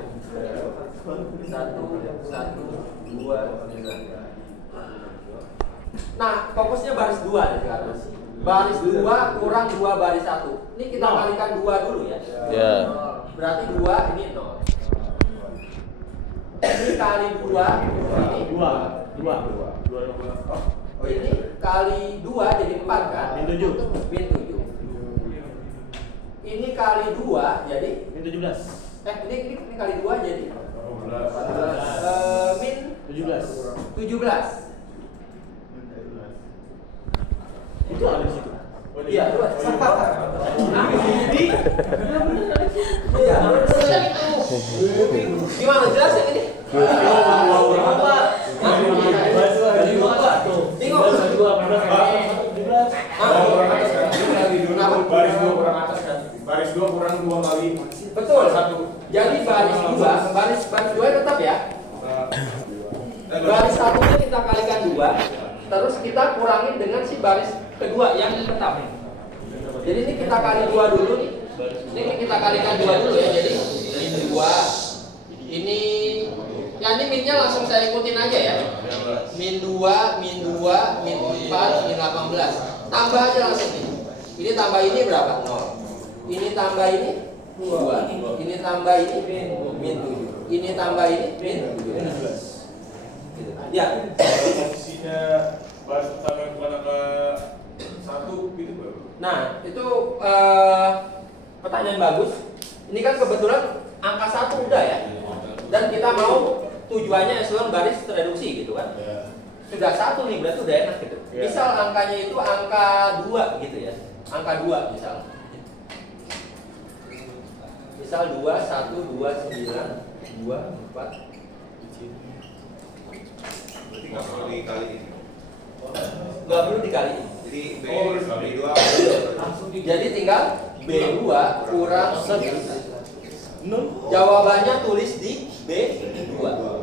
1, 2, 3. Nah, fokusnya baris 2 nih sekarang. Baris 2 kurang 2 baris 1. Ini kita kalikan 2 dulu ya. Ya. Berarti 2 ini 0. Ini kali 2 ini 2. ini kali 2 jadi 4 kan? Min 7. Min 7. Ini kali 2 jadi Min 17. ini kali 2 jadi min 17. Itu ada di situ. Iya, 2. Iya. Gimana jelasin ini? Baris 2 kurang atas kan? Baris 2 kurang 2 kali. Betul. Jadi baris 2 tetap ya. Baris 1-nya kita kalikan 2, terus kita kurangin dengan si baris kedua yang tetap. Jadi ini kita kali 2 dulu nih. Ini kita kalikan 2 dulu ya. Jadi ini 2. Ini ya ini minnya langsung saya ikutin aja ya. Min 2, min 4, min 18. Tambah aja langsung nih. Ini tambah ini berapa? 0. Ini tambah ini 2. Ini tambah ini min 7. Ini tambah ini min 17. Ya. Posisinya baris pertama yang bukan angka 1 gitu baru. Nah, itu pertanyaan bagus. Ini kan kebetulan angka 1 udah ya. Dan kita mau tujuannya echelon baris reduksi gitu kan. Sudah 1 nih, berarti udah enak gitu. Misal angkanya itu angka 2 gitu ya. Angka 2 misal. Misal 2, 1, 2, 9, 2, 4. Berarti nggak perlu dikaliin. Nggak perlu dikali. Jadi B2 Jadi tinggal B2 kurang 9. Jawabannya tulis di B2.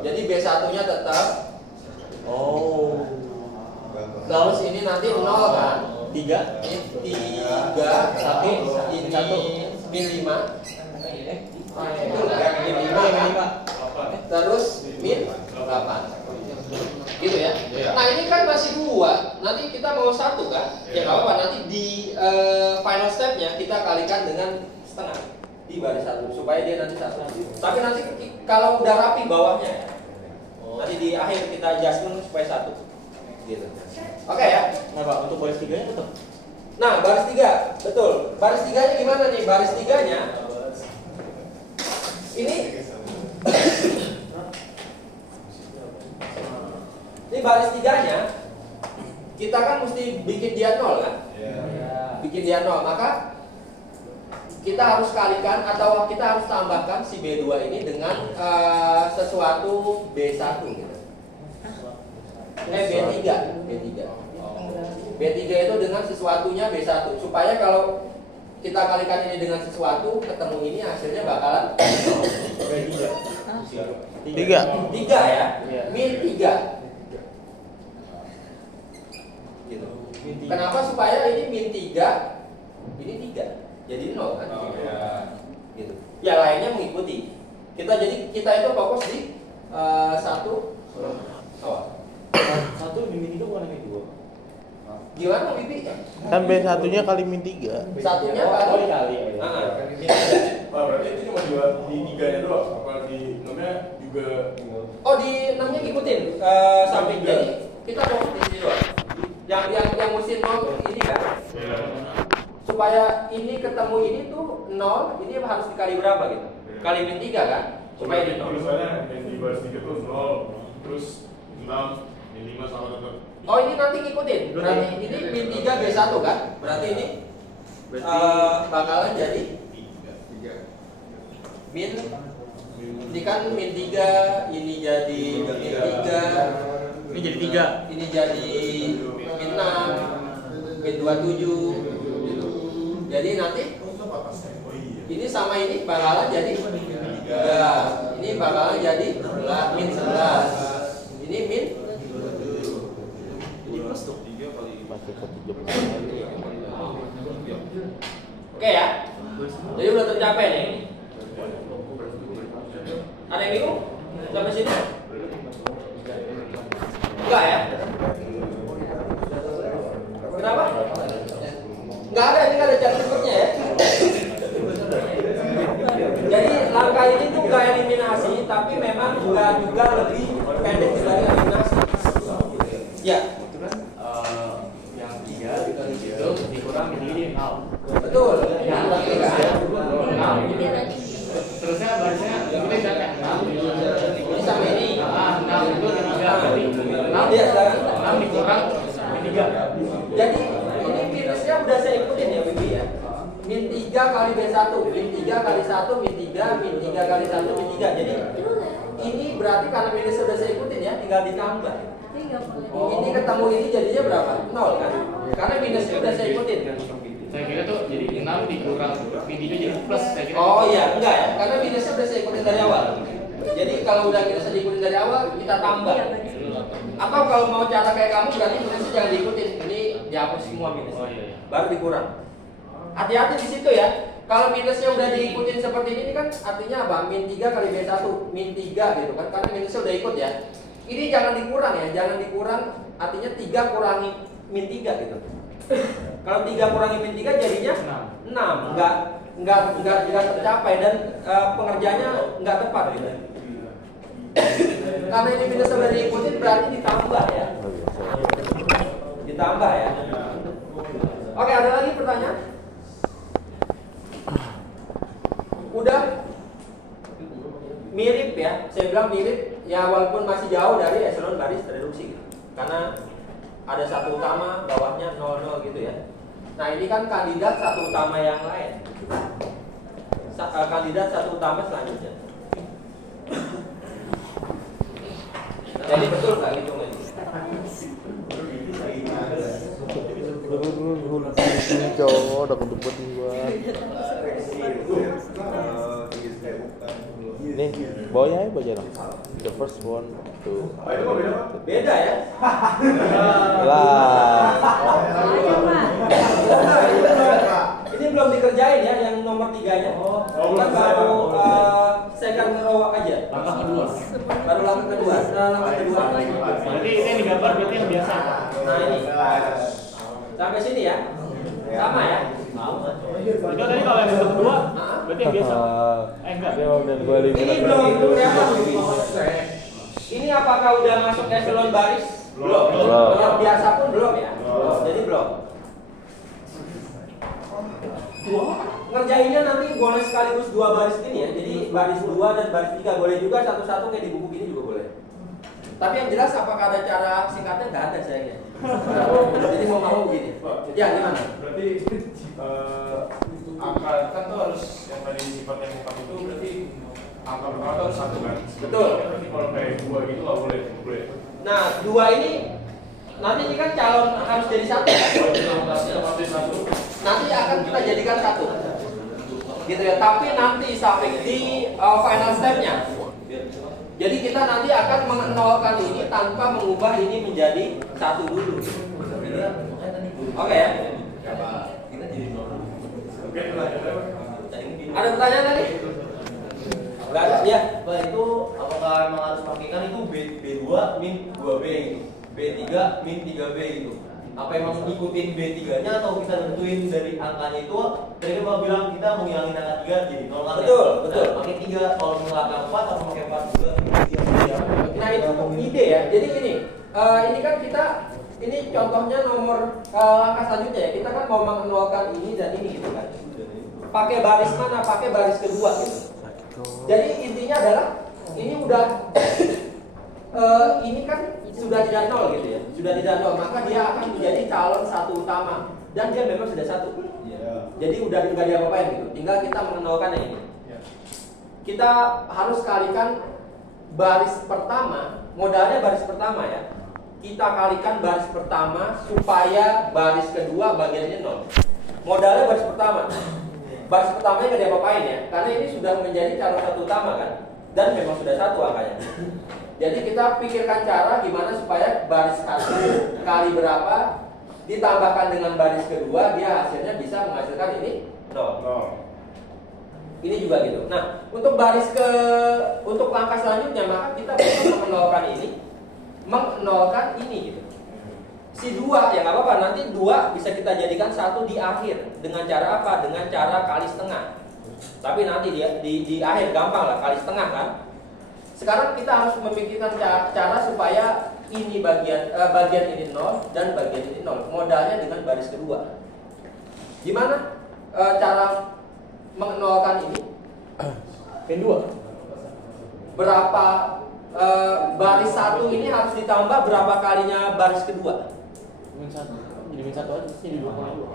Jadi B1-nya tetap. Terus ini nanti 0 kan? 3. Ini 3, 1, ini 1, min 5. Min 5. Terus min 8. Gitu ya. Nah ini kan masih 2. Nanti kita mau 1 kan? Ya nggak apa-apa. Nanti di final stepnya kita kalikan dengan setengah di baris 1 supaya dia nanti 1. Tapi nanti kalau udah rapi bawahnya ya. Nanti di akhir kita adjustment supaya 1. Gitu. Oke ya. Nah Pak, untuk baris 3-nya tetap. Nah baris 3 betul. Baris 3-nya gimana nih? Baris 3-nya ini baris 3-nya kita kan mesti bikin dia 0 kan? Bikin dia 0, maka kita harus kalikan atau kita harus tambahkan si B2 ini dengan sesuatu B1 gitu. B3. B3 itu dengan sesuatunya B1 supaya kalau kita kalikan ini dengan sesuatu ketemu ini hasilnya bakalan B3. 3 ya? Min 3. Gitu. Kenapa? Supaya ini min 3, ini 3, jadi 0 kan? Gitu. Ya lainnya mengikuti. Kita itu fokus di 1. Satu min 3 bukan min 2. Gimana Bibi? Kan B1-nya kali min 3. Satunya kali. Pak, berarti itu cuma di 3-nya doang. Apa di 6-nya juga? Oh di 6-nya ngikutin samping. Jadi kita fokus di sini doang. Yang mesti 0 ini kan? Supaya ini ketemu ini tuh 0, ini harus dikali berapa gitu? Kali min 3 kan? Supaya di 0. Tulisannya yang di baris 3 tuh 0, terus 6, min 5 sama tetap. Oh ini nanti ngikutin. Berarti ini min 3 B1 kan? Berarti ini bakalan jadi min. Ini kan min 3, ini jadi min 3. Ini jadi 3. Ini jadi min 6, min 27. Jadi nanti ini sama ini bakalan jadi 3. Ini bakalan jadi min 11. Ini min. Oke ya. Jadi udah tercapai nih. Ada yang bingung? Sampai sini? Enggak ya? tapi memang nggak juga lebih pendek dari eliminasi. Ya. Yang 3 itu dikurang menjadi 0. Betul. Ya, 0. Terusnya barisnya ikutin kan 6. Ini sama ini. 6 itu 3 berarti 6. Iya, 6 dikurang 3. Jadi ini minusnya udah saya ikutin ya Bibi ya. Min 3 kali B1, min 3 kali 1, min 3, min 3 kali 1, min 3. Jadi ini berarti karena minusnya udah saya ikutin ya, tinggal ditambah. Ini ketemu ini jadinya berapa? 0 kan? Karena minusnya udah saya ikutin. Saya kira tuh jadi 6 dikurang min 3 jadi plus. Saya kira Oh iya, enggak ya. Karena minusnya udah saya ikutin dari awal. Jadi kalau udah minusnya diikutin dari awal, kita tambah. Atau kalau mau cara kayak kamu berarti minusnya jangan diikutin. Ini dihapus semua minus. Oh iya. Baru dikurang. Hati-hati di situ ya. Kalau minusnya udah diikutin seperti ini kan artinya apa? Min 3 kali B1, min 3 gitu kan. Karena minusnya udah ikut ya. Ini jangan dikurang ya, jangan dikurang. Artinya 3 kurangi min 3 gitu. Kalau 3 kurangi min 3 jadinya 6. Enggak tercapai dan pengerjaannya enggak tepat gitu. Karena ini minus sudah diikutin berarti ditambah ya. Ditambah ya. Oke, ada lagi pertanyaan? Udah mirip ya, saya bilang mirip ya walaupun masih jauh dari eselon baris reduksi gitu. Karena ada satu utama, bawahnya 00 gitu ya. Nah ini kan kandidat satu utama yang lain. Kandidat satu utama selanjutnya. Jadi betul nggak hitungannya? Cowok udah kentut gua. Nih, bawahnya aja baca dong. The first one to Beda ya? lah. Ini belum dikerjain ya yang nomor 3-nya. Kan baru second row aja. Langkah kedua. Baru langkah kedua. Langkah kedua. Berarti ini yang digambar berarti yang biasa. Nah ini sampai sini ya. Sama ya. Itu tadi kalau yang kedua berarti yang biasa. Enggak. Ini belum kelihatan. Ini apakah udah masuk eselon baris? Belum. Yang biasa pun belum ya. Jadi belum. Ngerjainnya nanti boleh sekaligus 2 baris gini ya. Jadi baris 2 dan baris 3 boleh juga satu-satu kayak di buku gini juga boleh. Tapi yang jelas apakah ada cara singkatnya? Nggak ada sayangnya. Jadi mau gini. Ya gimana? Berarti angka kan tuh harus yang tadi sifat yang 4 itu berarti angka pertama tuh harus 1 kan? Betul. Berarti kalau kayak 2 gitu nggak boleh. Nah 2 ini nanti ini kan calon harus jadi 1 ya? Nanti akan kita jadikan 1 gitu ya. Tapi nanti sampai di final stepnya. Jadi kita nanti akan menolkan ini tanpa mengubah ini menjadi 1 dulu. Oke ya? Ada pertanyaan tadi? Enggak ada? Ya. Pak, itu apakah memang harus pakai itu B2 min 2B gitu, B3 min 3B gitu? Apa emang ngikutin B3-nya atau kita tentuin dari angkanya itu? Tadi Bapak bilang kita mau ngilangin angka 3 jadi 0 kan? Betul, betul. Nah, pakai 3 kalau mau angka 4 atau pakai 4 juga? Nah itu ide ya. Jadi ini kan kita ini contohnya nomor langkah selanjutnya ya. Kita kan mau menolkan ini dan ini gitu kan. Pakai baris mana? Pakai baris kedua gitu. Jadi intinya adalah ini udah ini kan sudah tidak 0 gitu ya. Sudah tidak 0, maka dia akan menjadi calon 1 utama dan dia memang sudah 1. Jadi udah nggak diapa-apain gitu. Tinggal kita mengenalkan yang ini. Kita harus kalikan baris pertama, modalnya baris pertama ya. Kita kalikan baris pertama supaya baris kedua bagiannya 0. Modalnya baris pertama. Baris pertamanya nggak diapa-apain ya, karena ini sudah menjadi calon 1 utama kan, dan memang sudah 1 angkanya. Jadi kita pikirkan cara gimana supaya baris 1 kali berapa ditambahkan dengan baris kedua, dia hasilnya bisa menghasilkan ini 0. Ini juga gitu. Nah, untuk untuk langkah selanjutnya maka kita bisa menolkan ini gitu. Si 2 ya nggak apa-apa, nanti 2 bisa kita jadikan 1 di akhir. Dengan cara apa? Dengan cara kali setengah. Tapi nanti di akhir gampang lah, kali setengah kan. Sekarang kita harus memikirkan cara supaya ini bagian ini 0 dan bagian ini 0. Modalnya dengan baris kedua. Gimana cara menolkan ini? Pin 2. Berapa baris 1 ini harus ditambah berapa kalinya baris kedua? Min 1. Jadi min 1 aja sini 2,2.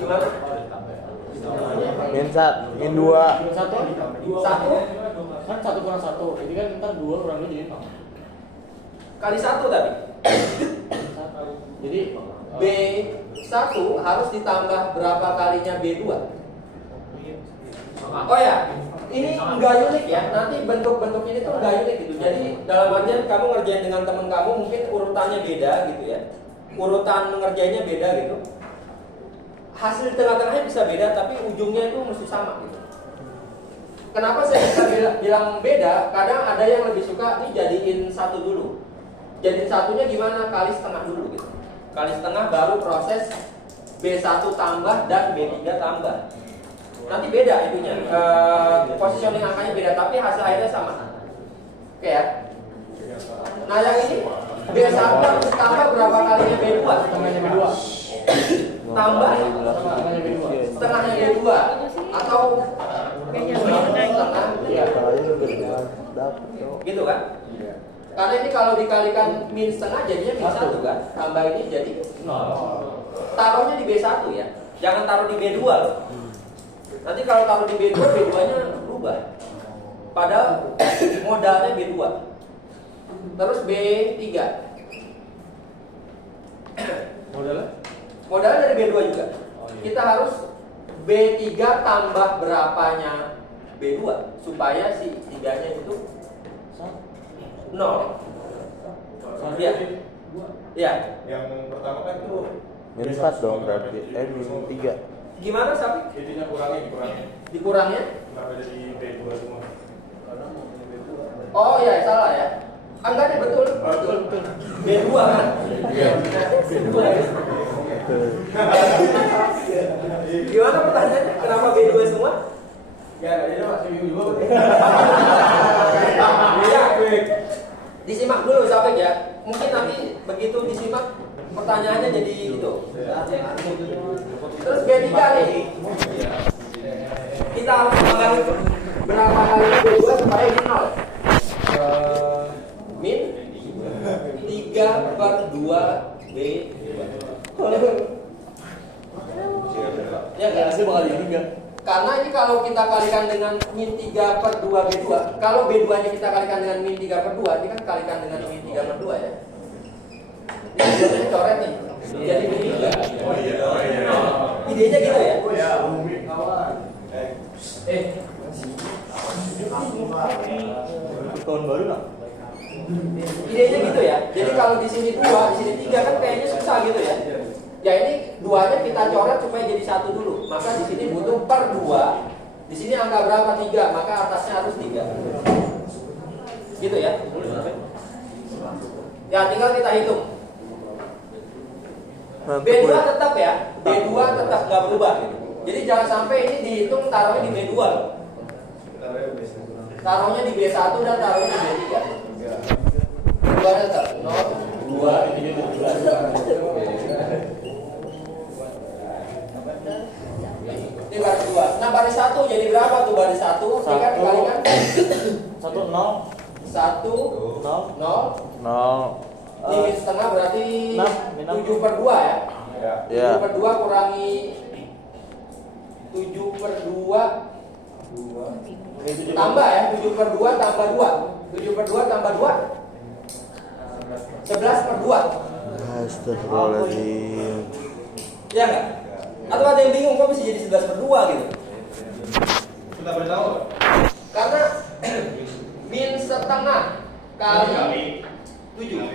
Gimana? Min 1, min 2. Min 1 aja. 1 Kan 1 kurang 1. Ini kan ntar 2 kurang 2 jadi 0. kali 1 tadi. Jadi B1 harus ditambah berapa kalinya B2? Oh ya, ini enggak unik ya. Nanti bentuk-bentuk ini tuh enggak unik gitu. Jadi dalam artian kamu ngerjain dengan teman kamu mungkin urutannya beda gitu ya. Urutan mengerjainnya beda gitu. Hasil tengah-tengahnya bisa beda tapi ujungnya itu mesti sama gitu. Kenapa saya bisa bilang beda? Kadang ada yang lebih suka nih jadiin 1 dulu. Jadiin satunya gimana? Kali setengah dulu gitu. Kali setengah baru proses B1 tambah dan B3 tambah. Nanti beda itunya, positioning angkanya beda, tapi hasil akhirnya sama. Oke ya. Nah yang ini B1 harus tambah berapa kalinya B2? setengahnya B2. Tambah Setengahnya B2. setengahnya B2 atau setengah, gitu kan? Karena ini kalau dikalikan min setengah jadinya min 1 kan? Tambah ini jadi 0. Taruhnya di B1 ya, jangan taruh di B2 loh. Nanti kalau taruh di B2, B2-nya berubah. Padahal modalnya B2. Terus B3. Modalnya? Modalnya dari B2 juga. Kita harus B3 tambah berapanya B2 supaya si 3-nya itu 0. Iya. Iya. Yang pertama kan itu Min 4 dong berarti. Min 3. Gimana Sapi? Intinya dikurangi. Dikurangnya? Kenapa jadi B2 semua? Oh iya, salah ya. Enggak deh, betul. B2 kan? Gimana pertanyaannya? Kenapa B2 semua? Ya, jadi masih bingung juga. Iya. Disimak dulu sampai ya. Mungkin nanti begitu disimak pertanyaannya jadi gitu. Terus B3 nih. Kita harus mengambil berapa kali B2 supaya ini 0? Min 3/2 B2. Ya enggak? Hasil bakal jadi 3. Karena ini kalau kita kalikan dengan min 3/2 B2, kalau B2-nya kita kalikan dengan min 3/2, ini kan kalikan dengan min 3/2 ya. Ini biasanya coret nih. Jadi min 3. Oh iya. Idenya gitu ya? Oh ya, umum kawan. Tahun baru lah. Idenya gitu ya. Jadi kalau di sini 2, di sini 3 kan kayaknya susah gitu ya. Ya ini 2-nya kita coret supaya jadi 1 dulu. Maka di sini butuh per 2. Di sini angka berapa? 3, maka atasnya harus 3. Gitu ya. Ya tinggal kita hitung. B2 tetap ya. B2 tetap nggak berubah gitu. Jadi jangan sampai ini dihitung taruhnya di B2 loh. Taruhnya di B1 dan taruhnya di B3. B2 tetap 0, 2, 3, 13. Ini baris 2. Nah baris 1 jadi berapa tuh baris 1? Ini kan dikalikan 1 0 1 0 0. Ini min setengah berarti 7/2 ya? Ya. 7/2 kurangi 7/2 tambah ya, 7/2 tambah 2. 7/2 tambah 2 11/2. Astagfirullahaladzim. Ya enggak? Atau ada yang bingung kok bisa jadi 11/2 gitu? Kita beritahu. Karena min setengah kali 7.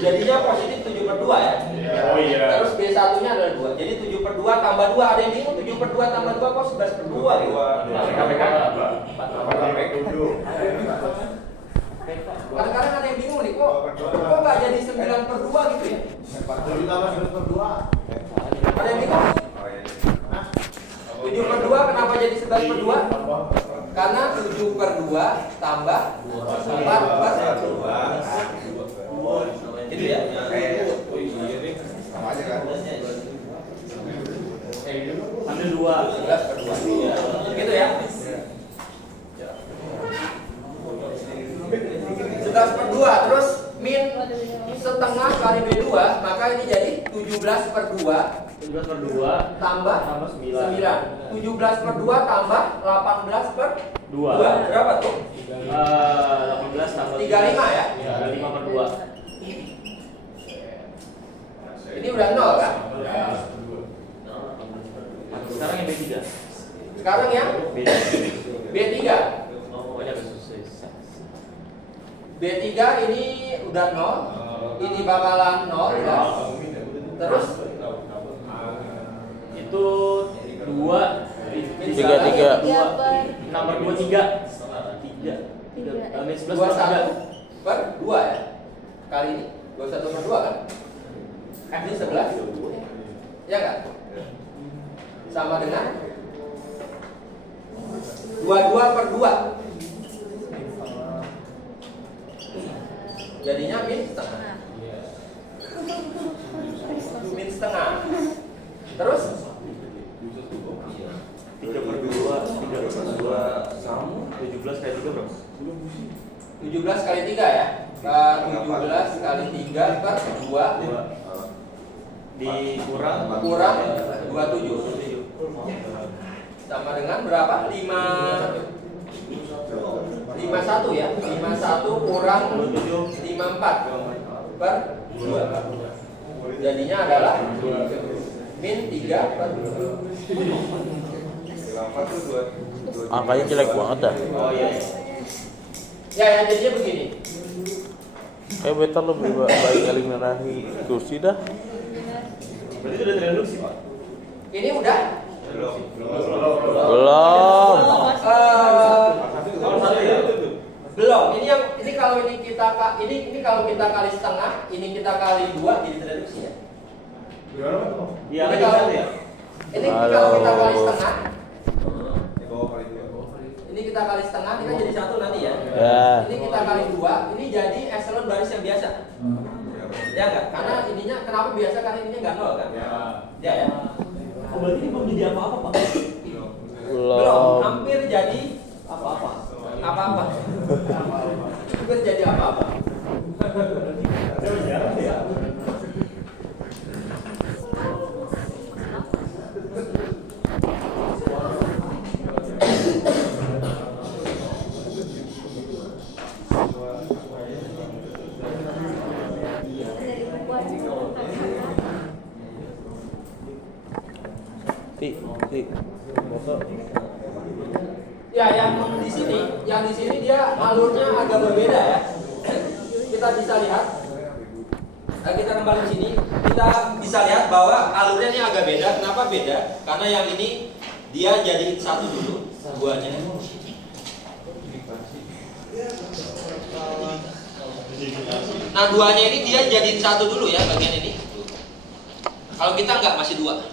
Jadinya positif 7/2 ya. Oh iya. Terus B1-nya adalah 2. Jadi 7/2 tambah 2. Ada yang bingung 7/2 tambah 2 kok 11/2 gitu. Kadang-kadang ada yang bingung nih kok nggak jadi 9/2 gitu ya. 40 tambah 11/2. Ada yang bingung? 7/2 kenapa jadi 11/2? Karena 7/2 tambah 4/2. Gitu ya. Sama aja kan? Ambil 2. 11/2. Gitu ya. 11/2 terus min setengah kali B2, maka ini jadi 17/2 tambah 9. 17/2 tambah 18/2. Berapa tuh? 18 tambah 35 ya? 35/2. Ini udah 0 kan? Sekarang yang B3. Sekarang yang B3. Oh, ada susah. B3 ini udah 0. Ini bakalan 0 ya. Terus itu 2 3. 6/2 3. 21/2 ya. Kali ini 21/2 kan? F ini 11. Ya kan? Sama dengan 22/2. Jadinya min setengah. Min setengah. Terus 3/2 sama 17 kali 3 berapa? 17 kali 3 ya. 17 kali 3/2 dikurang 27. Sama dengan berapa? 51 ya. 51 kurang 54/2. Jadinya adalah min 3/2. Angkanya jelek banget dah. Oh iya. Ya jadinya begini. Kayak better lo baik eliminasi kursi dah. Berarti udah terreduksi, Pak. Ini udah Belum. belum. Ini kalau kita kali setengah, ini kita kali 2 jadi terreduksi ya. Iya, Ini kan kalau ya. ini kalau kita kali setengah, ini kita kali setengah, ini kan jadi 1 nanti ya. Ya. Ini kita kali 2, ini jadi epsilon baris yang biasa. Ya enggak? Karena ininya kenapa biasa? Karena ininya enggak 0 kan? Ya ya. Oh, berarti ini belum jadi apa-apa, Pak. Belum, hampir jadi apa-apa. Hampir jadi apa-apa. Ya, yang di sini dia alurnya agak berbeda ya. Kita bisa lihat. Kita kembali ke sini, kita bisa lihat bahwa alurnya ini agak beda. Kenapa beda? Karena yang ini dia jadi 1 dulu, 2-nya. Nah, 2-nya ini dia jadiin 1 dulu ya, bagian ini. Kalau kita nggak masih 2.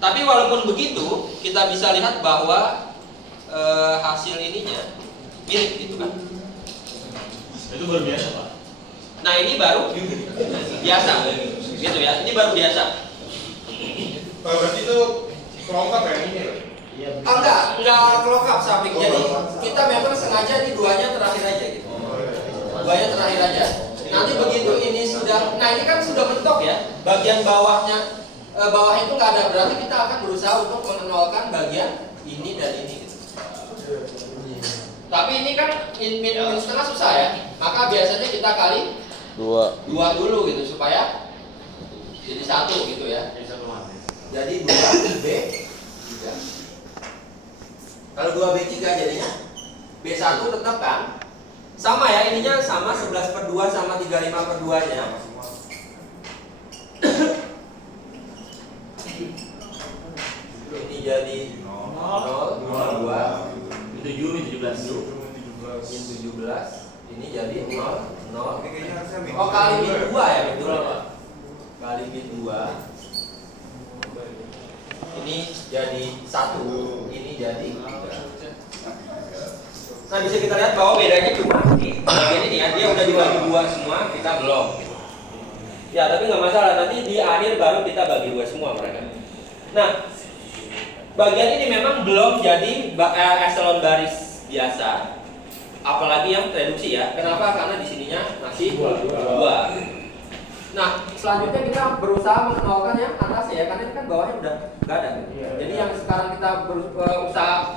Tapi walaupun begitu, kita bisa lihat bahwa hasil ininya mirip gitu kan. Itu baru biasa, Pak. Nah, ini baru biasa. Gitu ya. Ini baru biasa. Berarti itu kelongkap ya ini? Enggak kelengkap Sapik. Jadi kita memang sengaja di 2-nya terakhir aja gitu. 2-nya terakhir aja. Nanti begitu ini sudah, nah ini kan sudah mentok ya. Bagian bawah itu nggak ada, berarti kita akan berusaha untuk menolkan bagian ini dan ini. Gitu. Tapi ini kan min setengah susah ya. Maka biasanya kita kali 2 dulu gitu supaya jadi 1 gitu ya. Jadi 2B 3. Kalau 2B3 jadinya B1 tetap kan sama ya, ininya sama 11/2 sama 35/2-nya. Ini jadi 0, 2, 7 min 17. min 17. Ini jadi 0, 0. Ini kayaknya harusnya min. Oh, kali min 2 ya, betul. Kali min 2. Ini jadi 1. Ini jadi 3. Nah bisa kita lihat bahwa bedanya cuma di bagian ini ya, dia udah dibagi dua semua, kita belum. Ya tapi nggak masalah, nanti di akhir baru kita bagi dua semua mereka. Nah bagian ini memang belum jadi eselon baris biasa, apalagi yang reduksi ya. Kenapa? Karena di sininya masih dua. Nah selanjutnya kita berusaha mengenalkan yang atas ya, karena ini kan bawahnya udah nggak ada. Jadi yang sekarang kita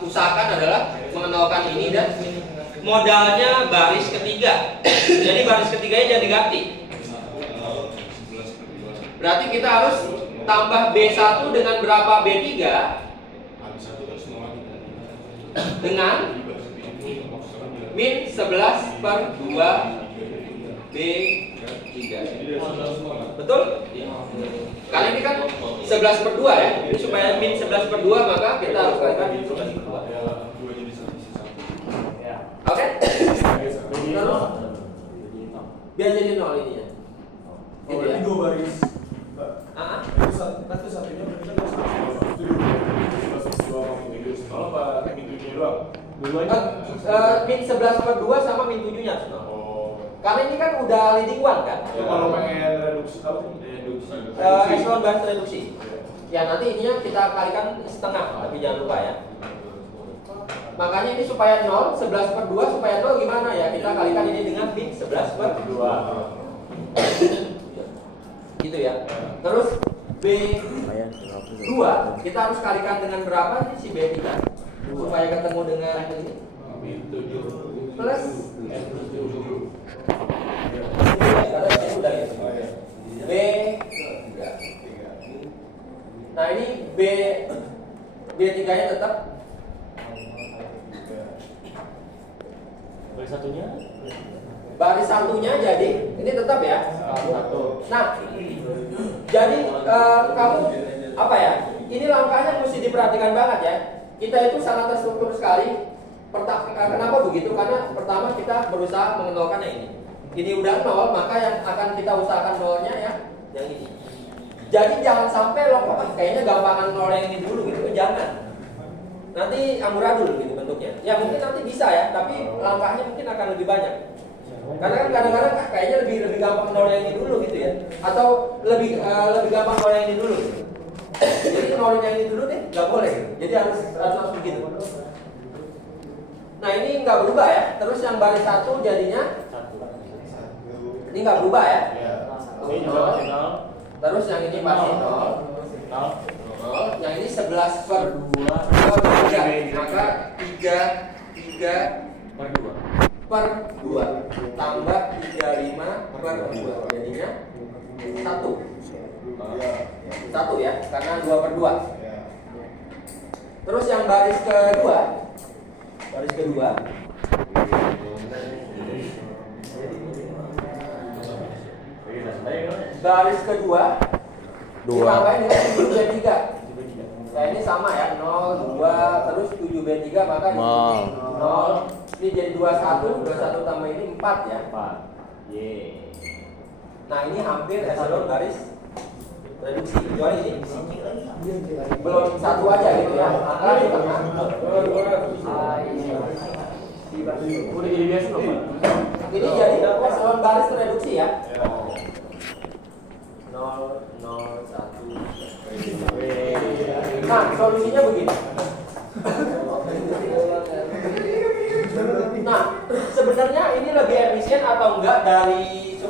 usahakan adalah mengenalkan ini dan modalnya baris ketiga. Jadi baris ketiganya jangan diganti. Berarti kita harus tambah B1 dengan berapa B3? Dengan min 11/2 B3. Betul? Kali ini kan 11/2 ya. Jadi supaya min 11/2 maka kita harus kalikan 11/2. Oke? Terus biar jadi 0 ini ya. Gitu ya. Dua baris. Itu satunya berarti kan kalau Pak min 7 doang. min 11/2 sama min 7-nya. Karena ini kan udah leading one kan? Ya, kalau pengen reduksi tahu reduksi. Eselon baris reduksi. Ya nanti ininya kita kalikan setengah, tapi jangan lupa ya. Makanya ini supaya 0, 11/2 supaya 0 gimana ya? Kita kalikan ini dengan min 11/2. Gitu ya. Terus B2 kita harus kalikan dengan berapa nih si B3 supaya ketemu dengan ini plus B. Nah ini B3 nya tetap baris satunya jadi ini tetap ya. Nah jadi kamu apa ya? Ini langkahnya mesti diperhatikan banget ya. Kita itu sangat terstruktur sekali. Kenapa begitu? Karena pertama kita berusaha mengenalkan yang ini. Ini udah 0, maka yang akan kita usahakan 0-nya ya yang ini. Jadi jangan sampai lo kayaknya gampangan 0 yang ini dulu gitu, jangan. Nanti amburadul gitu bentuknya. Ya mungkin nanti bisa ya, tapi langkahnya mungkin akan lebih banyak. Karena kan kadang-kadang kayaknya lebih gampang 0 yang ini dulu gitu ya. Atau lebih gampang 0 yang ini dulu. Jadi 0 yang ini dulu deh, nggak boleh. Jadi harus begitu. Nah ini nggak berubah ya. Terus yang baris 1 jadinya ini nggak berubah ya. Terus yang ini pasti 0. Yang ini 11/2 maka 3/2 tambah 35/2 jadinya 1 ya, karena 2/2. Terus yang baris kedua ditambahin dengan 7B3. Nah ini sama ya, 0, 2, terus 7B3 maka ini 0. Ini jadi 21 tambah ini 4 ya. Nah ini hampir eselon baris reduksi. Kecuali ini belum satu aja gitu ya. Maka di tengah ini jadi eselon baris reduksi ya. 0, 0, 1. Nah, solusinya begini. Nah, sebenarnya ini lebih efisien atau enggak dari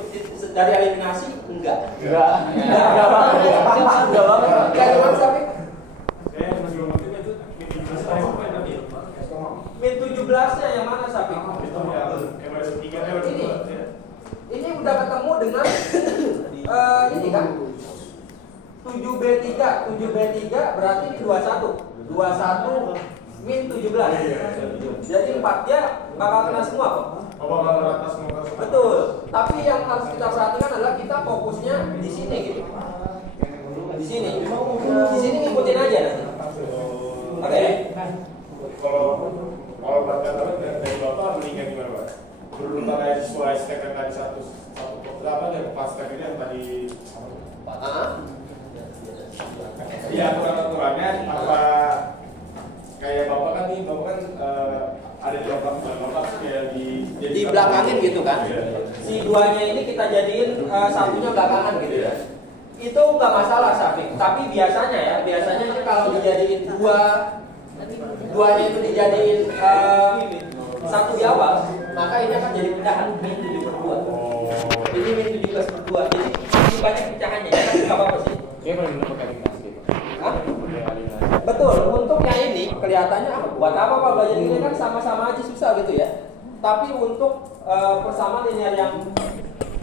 eliminasi? Enggak banget. Gimana Sapi? Min 17-nya yang mana Sapi? Ini udah ketemu dengan ini kan 7B3 berarti ini 21 min 17. Jadi 4-nya bakal kena semua kok. Betul. Tapi yang harus kita perhatikan adalah kita fokusnya di sini gitu. Di sini ngikutin aja nanti. Oke. Kalau baca dari Bapak mendingan gimana Pak? Berurutan aja sesuai step yang tadi satu apa dari pas step ini yang tadi iya aturan-aturannya apa kayak Bapak kan ada di belakang kayak di belakangin gitu kan. Si duanya ini kita jadiin satunya belakangan gitu ya. Itu nggak masalah Syafiq. Tapi biasanya ini kalau dijadiin duanya itu dijadiin satu di awal, maka ini akan jadi pecahan min 7/2. Ini min 17/2. Jadi ini banyak pecahannya. Ya kan nggak apa-apa sih. Ini benar-benar pakai eliminasi gitu. Hah? Betul, untuk yang ini kelihatannya buat apa Pak belajar ini kan sama-sama aja susah gitu ya. Tapi untuk persamaan linear yang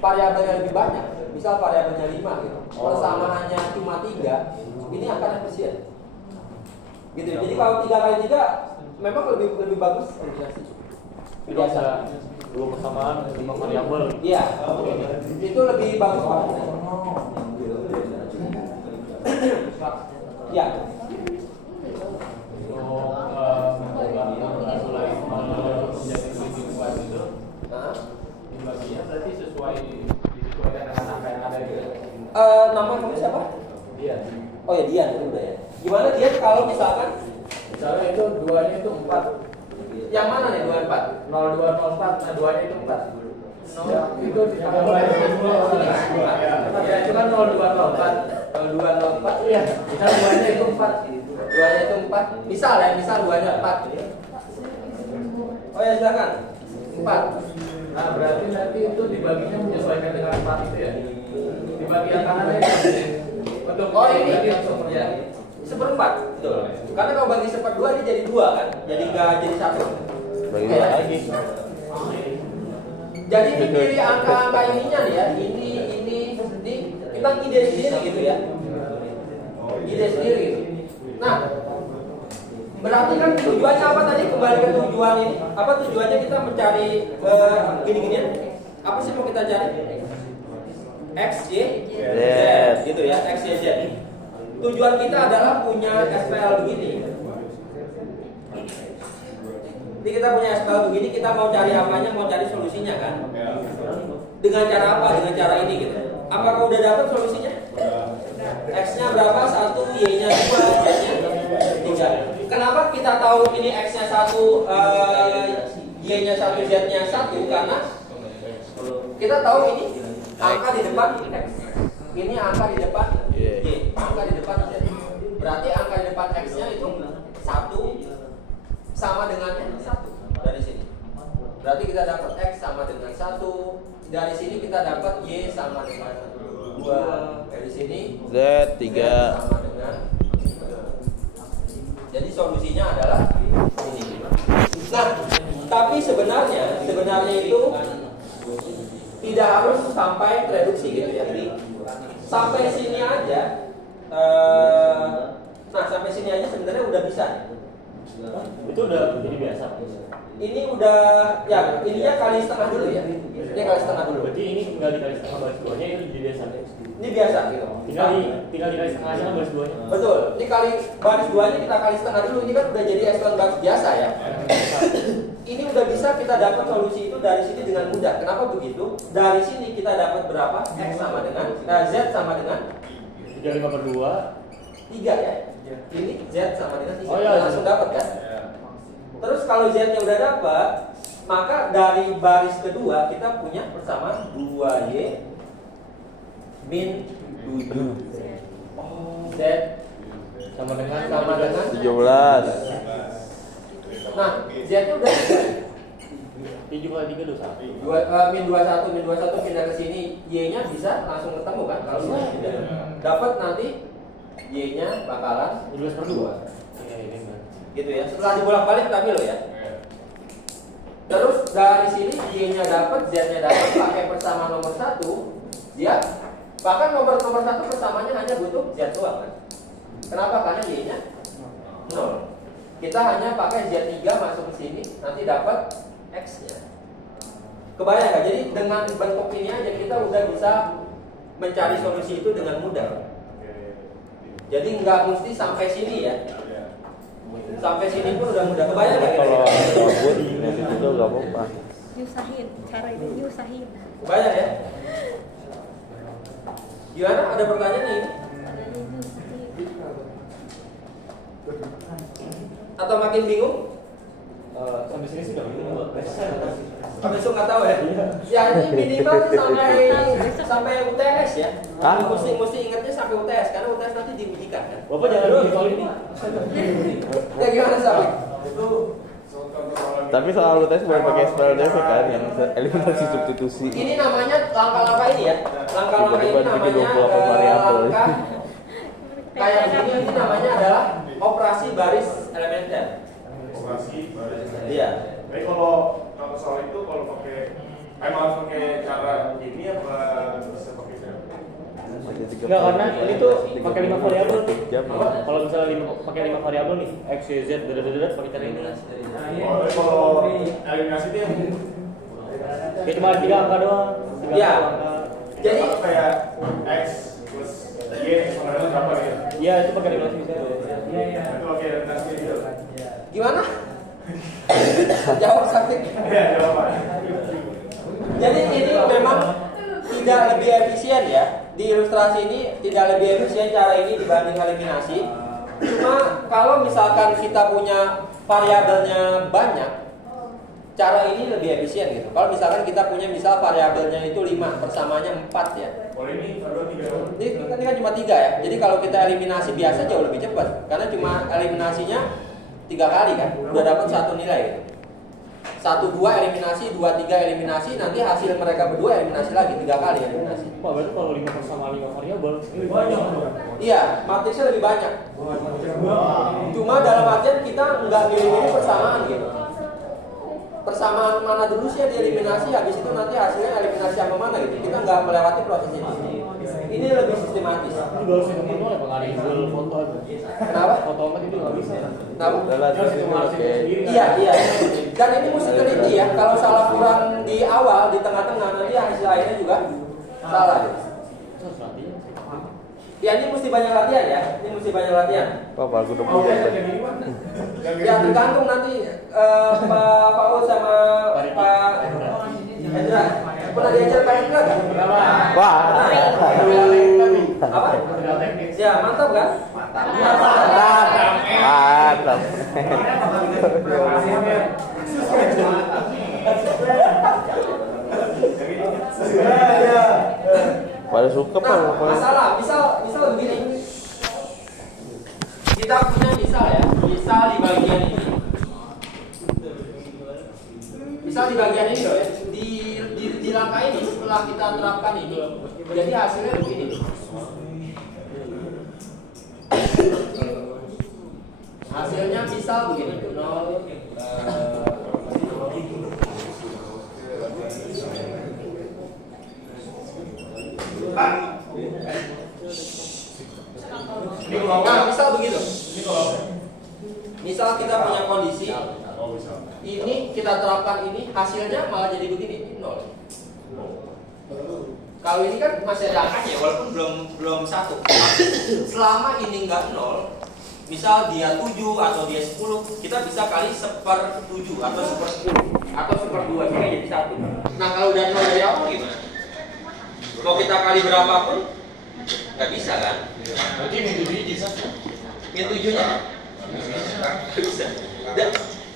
variabelnya lebih banyak, misal variabelnya 5 gitu, persamaannya cuma 3, ini akan efisien. Gitu. Jadi kalau 3 kali 3 memang lebih bagus eliminasi. Biasa. Dua persamaan, 5 variabel. Iya. Itu lebih bagus Pak. Ya. Berarti disesuaikan dengan apa yang ada gitu. Nama kamu siapa? Dian. Oh ya Dian, udah ya. Gimana Dian kalau misalkan Misalnya itu duanya itu 4. yang mana nih 24? 0204, nah duanya itu 4. Ya, itu ditambah cuma 0204. 0204. Iya, misal duanya itu 4. Duanya itu 4. Misal duanya 4. Oh ya silakan. 4. Nah, berarti nanti itu dibaginya menyesuaikan dengan 4 itu ya. Dibagi angkatannya untuk ini ya. 1/4. Betul. Karena kalau bagi 1/2 dia jadi 2 kan? Jadi enggak jadi 1. bagi lagi. Jadi dipilih angka-angka ininya nih ya. Ini kita ide sendiri gitu ya. Ide sendiri gitu. Nah, berarti kan tujuannya apa tadi? Kembali ke tujuan ini. Apa tujuannya kita mencari gini-ginian? Apa sih mau kita cari? X, Y, Z gitu ya. X, Y, Z. Tujuan kita adalah punya SPL begini. Jadi kita punya SPL begini, kita mau cari apanya, mau cari solusinya kan? Dengan cara apa? Dengan cara ini gitu. Apakah udah dapat solusinya? X-nya berapa? 1, Y-nya 2, Z-nya 3. Kenapa kita tahu ini X-nya 1, Y-nya 1, Z-nya 1? Karena kita tahu ini angka di depan X. Ini angka di depan Y, angka di depan Z. Berarti angka di depan X-nya itu 1 sama dengannya 1 dari sini. Berarti kita dapat X sama dengan 1. Dari sini kita dapat Y sama dengan 2. Dari sini Z 3 sama dengan 3. Jadi solusinya adalah ini. Nah, tapi sebenarnya itu tidak harus sampai reduksi gitu ya. Sampai sini aja. Nah, sampai sini aja sebenarnya udah bisa. itu udah jadi biasa. Ini udah ya, ininya kali setengah dulu ya. Ini kali setengah dulu. Berarti ini tinggal dikali setengah baris duanya itu jadi biasa. Ini biasa gitu. Tinggal dikali setengah aja kan baris duanya. Betul. Ini kali baris duanya kita kali setengah dulu. Ini kan udah jadi epsilon baris biasa ya. Ini udah bisa kita dapat solusi itu dari sini dengan mudah. Kenapa begitu? Dari sini kita dapat berapa? X sama dengan Z sama dengan 35/2 3 ya. Ini Z sama dengan 3. Oh, iya, Langsung dapat kan? Terus kalau Z-nya udah dapat, maka dari baris kedua kita punya persamaan 2Y min 7. Z sama dengan 17. Nah, Z-nya udah 7/3 dosa. min 21 pindah ke sini, Y-nya bisa langsung ketemu kan? Kalau sudah dapat nanti Y-nya bakalan 12/2. Iya, ini benar. gitu ya. Setelah dibolak-balik tapi lo ya. Terus dari sini Y-nya dapat, Z-nya dapat, pakai persamaan nomor 1, dia bahkan nomor 1 persamaannya hanya butuh Z doang kan? Kenapa? Karena Y-nya 0. Kita hanya pakai Z3 masuk ke sini, nanti dapat X-nya. Kebayang nggak? Jadi dengan bentuk ini aja kita udah bisa mencari solusi itu dengan mudah. Jadi nggak mesti sampai sini ya. Sampai sini pun udah mudah. Kebayang nggak? Kalau gabut itu nggak apa-apa. Nyusahin, cara itu nyusahin. Kebayang ya? Gimana? Ada pertanyaan ini? Atau makin bingung? sampai sini sudah minimal. Besok nggak tahu ya. Ya ini minimal sampai UTS ya. Mesti ingatnya sampai UTS karena UTS nanti diujikan kan. Bapak jangan lupa soal ini. Ya gimana Sabi? Itu Tapi soal UTS boleh pakai SPLDV kan yang eliminasi substitusi. Ini namanya langkah-langkah ini ya. Langkah-langkah ini Dibagi namanya 28 variabel. langkah kayak gini ini namanya adalah operasi baris elementer. operasi baris. Iya. Tapi kalau soal itu kalau pakai emang harus pakai cara ini apa bisa pakai cara? Enggak, karena ini tuh pakai 5 variabel. Jam. Kalau misalnya pakai 5 variabel nih, x, y, z, pakai cara ini. Oh, tapi kalau eliminasi itu yang Ya cuma 3 angka doang. Iya. Jadi kayak x plus y sama dengan berapa gitu? Iya, itu pakai eliminasi bisa. Itu pakai eliminasi itu. gimana? Jawab sakit. Iya, jawaban. Jadi ini memang tidak lebih efisien ya. Di ilustrasi ini tidak lebih efisien cara ini dibanding eliminasi. Cuma kalau misalkan kita punya variabelnya banyak, cara ini lebih efisien gitu. Kalau misalkan kita punya misal variabelnya itu 5, persamaannya 4 ya. Kalau ini ada 3. Ini kan cuma 3 ya. Jadi kalau kita eliminasi biasa jauh lebih cepat. Karena cuma eliminasinya 3 kali kan. Udah dapat 1 nilai gitu. 1, 2 eliminasi, 2, 3 eliminasi, nanti hasil mereka berdua eliminasi lagi 3 kali eliminasi. Wah, berarti kalau 5 persamaan 5 variabel ini banyak. Iya, matriksnya lebih banyak. Cuma dalam artian kita nggak milih-milih persamaan gitu. Persamaan mana dulu sih yang dieliminasi, habis itu nanti hasilnya eliminasi sama mana gitu. Kita nggak melewati proses ini. Ini lebih sistematis. Ini kalau saya manual ya Bang, ada Google foto aja. Kenapa? Foto amat itu nggak bisa. Kenapa? Terus ini oke. Iya, iya. Dan ini mesti teliti ya. Kalau salah kurang di awal, di tengah-tengah, nanti hasil akhirnya juga salah. Ya ini mesti banyak latihan ya. Ini mesti banyak latihan. Pak aku udah Oh, punya. kayak gini mah. Ya tergantung nanti Pak Paul sama Pak Hendra. Pernah diajar Pak Hendra kan? Wah. Apa? Ya mantap kan? Mantap. Pada suka Pak. Nah, masalah, misal begini. Kita punya misal ya, misal di bagian ini. Misal di bagian ini loh ya, di langkah ini setelah kita terapkan ini, jadi hasilnya begini. Hasilnya misal begini, 0 Nah, misal begitu. Misal kita punya kondisi ini, kita terapkan ini, hasilnya malah jadi begini, 0. Kalau ini kan masih ada angkanya, walaupun belum 1. Selama ini enggak 0, misal dia 7 atau dia 10, kita bisa kali 1/7 atau 1/10 atau 1/2 sehingga jadi 1. Nah, kalau udah 0 dari awal gimana? Mau kita kali berapapun nggak bisa kan? Berarti min 7 bisa. Min 7-nya nggak bisa.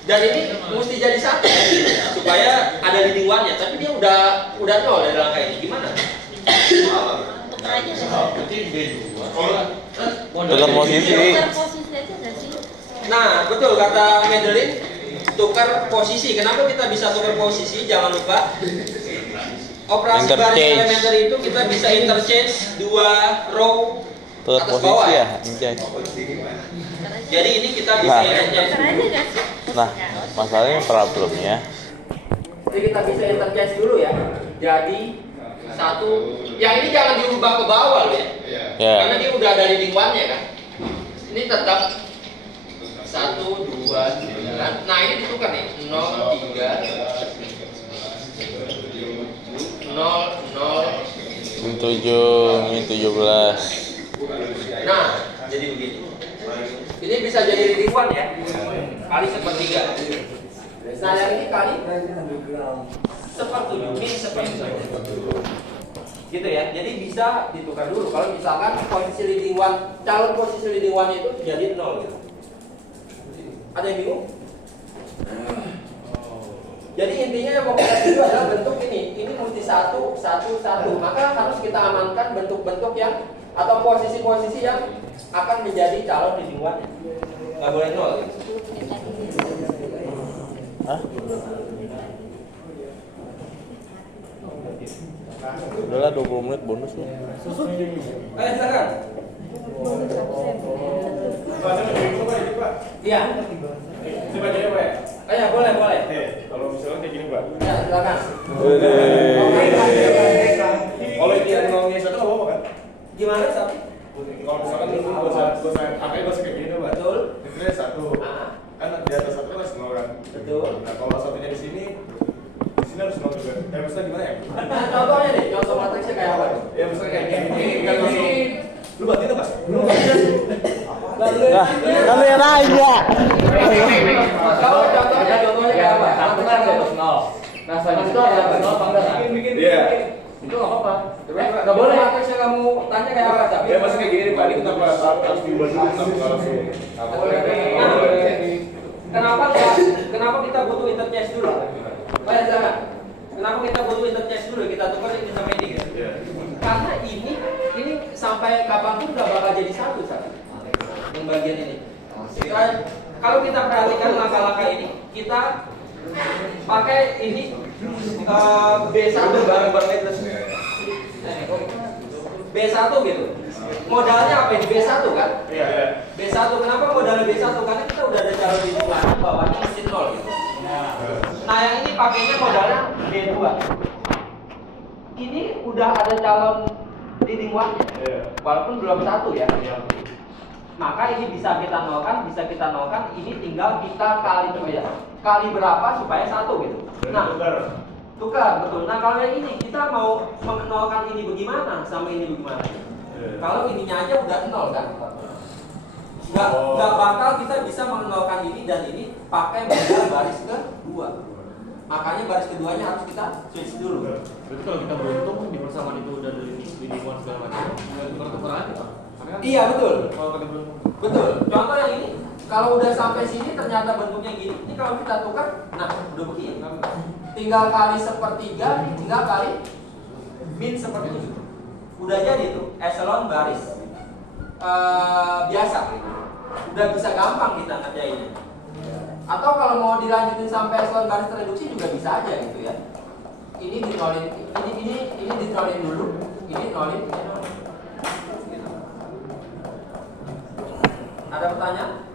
Dan ini mesti jadi 1 supaya ada leading one-nya, tapi dia udah 0 dari langkah ini. Gimana? Berarti B2. Tukar posisi. Nah, betul kata Madeline, tukar posisi. Kenapa kita bisa tukar posisi? Jangan lupa operasi baris Interchange. elementer itu kita bisa interchange 2 row Tukar atas posisi bawah ya, ya. anjay. Jadi ini kita bisa Nah. interchange. Nah, masalahnya problemnya Jadi kita bisa interchange dulu ya. Jadi 1, yang ini jangan diubah ke bawah loh ya. ya. Karena dia udah ada leading one-nya kan. Ini tetap 1, 2, 9. Nah, ini ditukar nih. 0, 3 0, 0. Min 7, min 17. Nah, jadi begini. Ini bisa jadi leading one ya. Kali 1/3. Nah, yang ini kali 1/7, min 1/7. Gitu ya. Jadi bisa ditukar dulu. Kalau misalkan posisi leading one, calon posisi leading one itu jadi 0 gitu. Ada yang bingung? Jadi intinya yang mau kita tuju adalah bentuk ini. Ini mesti 1, 1, 1. Maka harus kita amankan bentuk-bentuk yang atau posisi-posisi yang akan menjadi calon leading one-nya. Nggak boleh 0 gitu. Hah? Udahlah 20 menit bonus nih. Ayo silakan. Pak, saya mau bingung Pak, ini Pak. Iya. Saya bacanya Pak ya? Ayo boleh. Oke, kalau misalnya kayak gini Pak. Ya silakan. Kalau dia nolnya 1 nggak apa-apa kan? Gimana Sapi? Kalau misalkan itu angkanya gak usah kayak gini Pak. Betul. Ini 1. Ah. Kan di atas 1 kan harus 0 kan? Betul. Nah kalau satunya di sini harus 0 juga. Misalnya gimana ya? Nah, contohnya nih, contoh matriksnya kayak apa? Ya misalnya kayak gini kan langsung. Lu berarti itu Mas? Kan lu yang nanya. Kalau contohnya kayak apa? Satu kan harus 0. Nah, selanjutnya ada 0 apa enggak? Iya. Itu nggak apa-apa. Nggak boleh matriksnya kamu tanya kayak apa Sapi? Ya masih kayak gini Pak, ini kenapa harus diubah dulu kenapa langsung? Kenapa kita butuh interchange dulu? Baik, silakan. Kenapa kita butuh interchange dulu? Kita tukar ini sama ini gitu. Karena ini sampai kapanpun nggak bakal jadi satu. Yang bagian ini. Kalau kita perhatikan langkah-langkah ini, kita pakai ini B1 bareng-bareng itu. B1 gitu. Modalnya apa ini? B1 kan? Iya. B1. Kenapa modalnya B1? Karena kita udah ada calon di belakang bawahnya mesti 0 gitu. Nah yang ini pakainya modalnya B2. Ini udah ada calon leading one-nya, walaupun belum 1 ya. Maka ini bisa kita nolkan. Ini tinggal kita kali berapa supaya 1 gitu. Nah, tukar betul. Nah kalau yang ini kita mau menolkan ini bagaimana sama ini bagaimana? Kalau ininya aja udah 0 kan? Nggak bakal kita bisa menolkan ini dan ini pakai modal baris kedua. Makanya baris keduanya harus kita switch dulu. Berarti kalau kita beruntung di persamaan itu udah dari lingkungan segala macam, tukar-tukaran aja Pak. Iya betul. Kalau kita beruntung. Betul. Contoh yang ini, kalau udah sampai sini ternyata bentuknya gini. Ini kalau kita tukar, nah udah begini. Tinggal kali 1/3, tinggal kali min seperti ini. Udah jadi tuh echelon baris biasa. Udah bisa gampang kita ngerjainnya. Atau kalau mau dilanjutin sampai echelon baris tereduksi juga bisa aja gitu ya. Ini ditolin, ini ditolin dulu, ini nolin, ini nolin. Gitu. Ada pertanyaan?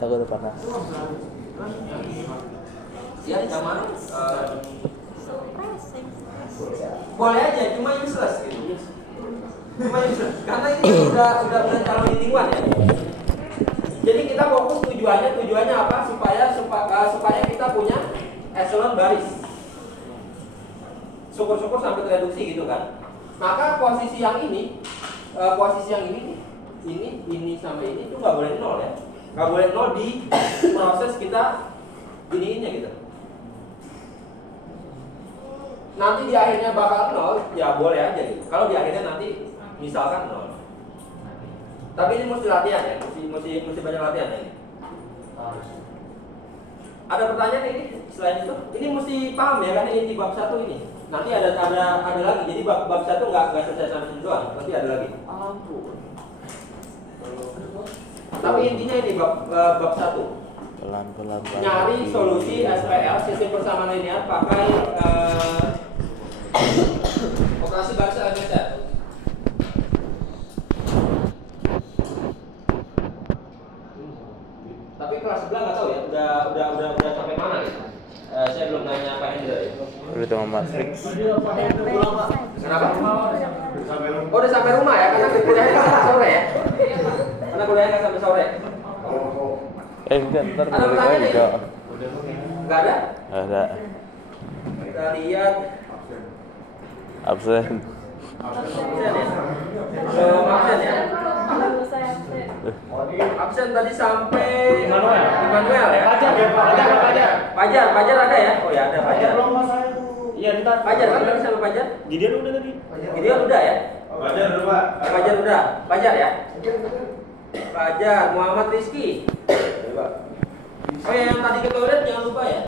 Takut udah panas. Ya, zaman boleh aja, cuma useless gitu. Cuma useless, karena ini udah calon leading one ya. Jadi kita fokus tujuannya apa? Supaya kita punya echelon baris. Syukur-syukur sampai tereduksi gitu kan. Maka posisi yang ini ini sama ini itu nggak boleh 0 ya. Nggak boleh 0 di proses kita ininya gitu. Nanti di akhirnya bakal 0, ya boleh aja gitu. Kalau di akhirnya nanti misalkan 0. Tapi ini mesti latihan ya, mesti banyak latihan ya. Ada pertanyaan ini selain itu? Ini mesti paham ya kan ini bab 1 ini. Nanti ada lagi. Jadi bab 1 nggak selesai sampai sini doang. Nanti ada lagi. Ampun. Tapi intinya ini bab 1. Pelan-pelan. Nyari solusi SPL sistem persamaan linear pakai operasi baris LHS. Tapi kelas sebelah nggak tahu ya, udah sampai mana gitu. Saya belum nanya Pak Hendra ya. Udah sama Matrix. Kenapa? Oh, udah sampai rumah ya, karena kuliahnya nggak sampai sore ya. Karena kuliahnya nggak sampai sore. Enggak, ntar Ada balik pertanyaan lagi ini? kok. Nggak ada? Ada. Kita lihat Absen. absen ya. Belum absen ya. Absen tadi sampai Immanuel ya. Pajar ada ya? Oh ya ada Pajar. Iya, kita Pajar kan tadi sama Pajar? Gideon udah tadi. Gideon udah ya? Pajar udah Pak. Pajar udah. Pajar ya? Pajar, Muhammad Rizky. Oh ya, yang tadi ke toilet jangan lupa ya.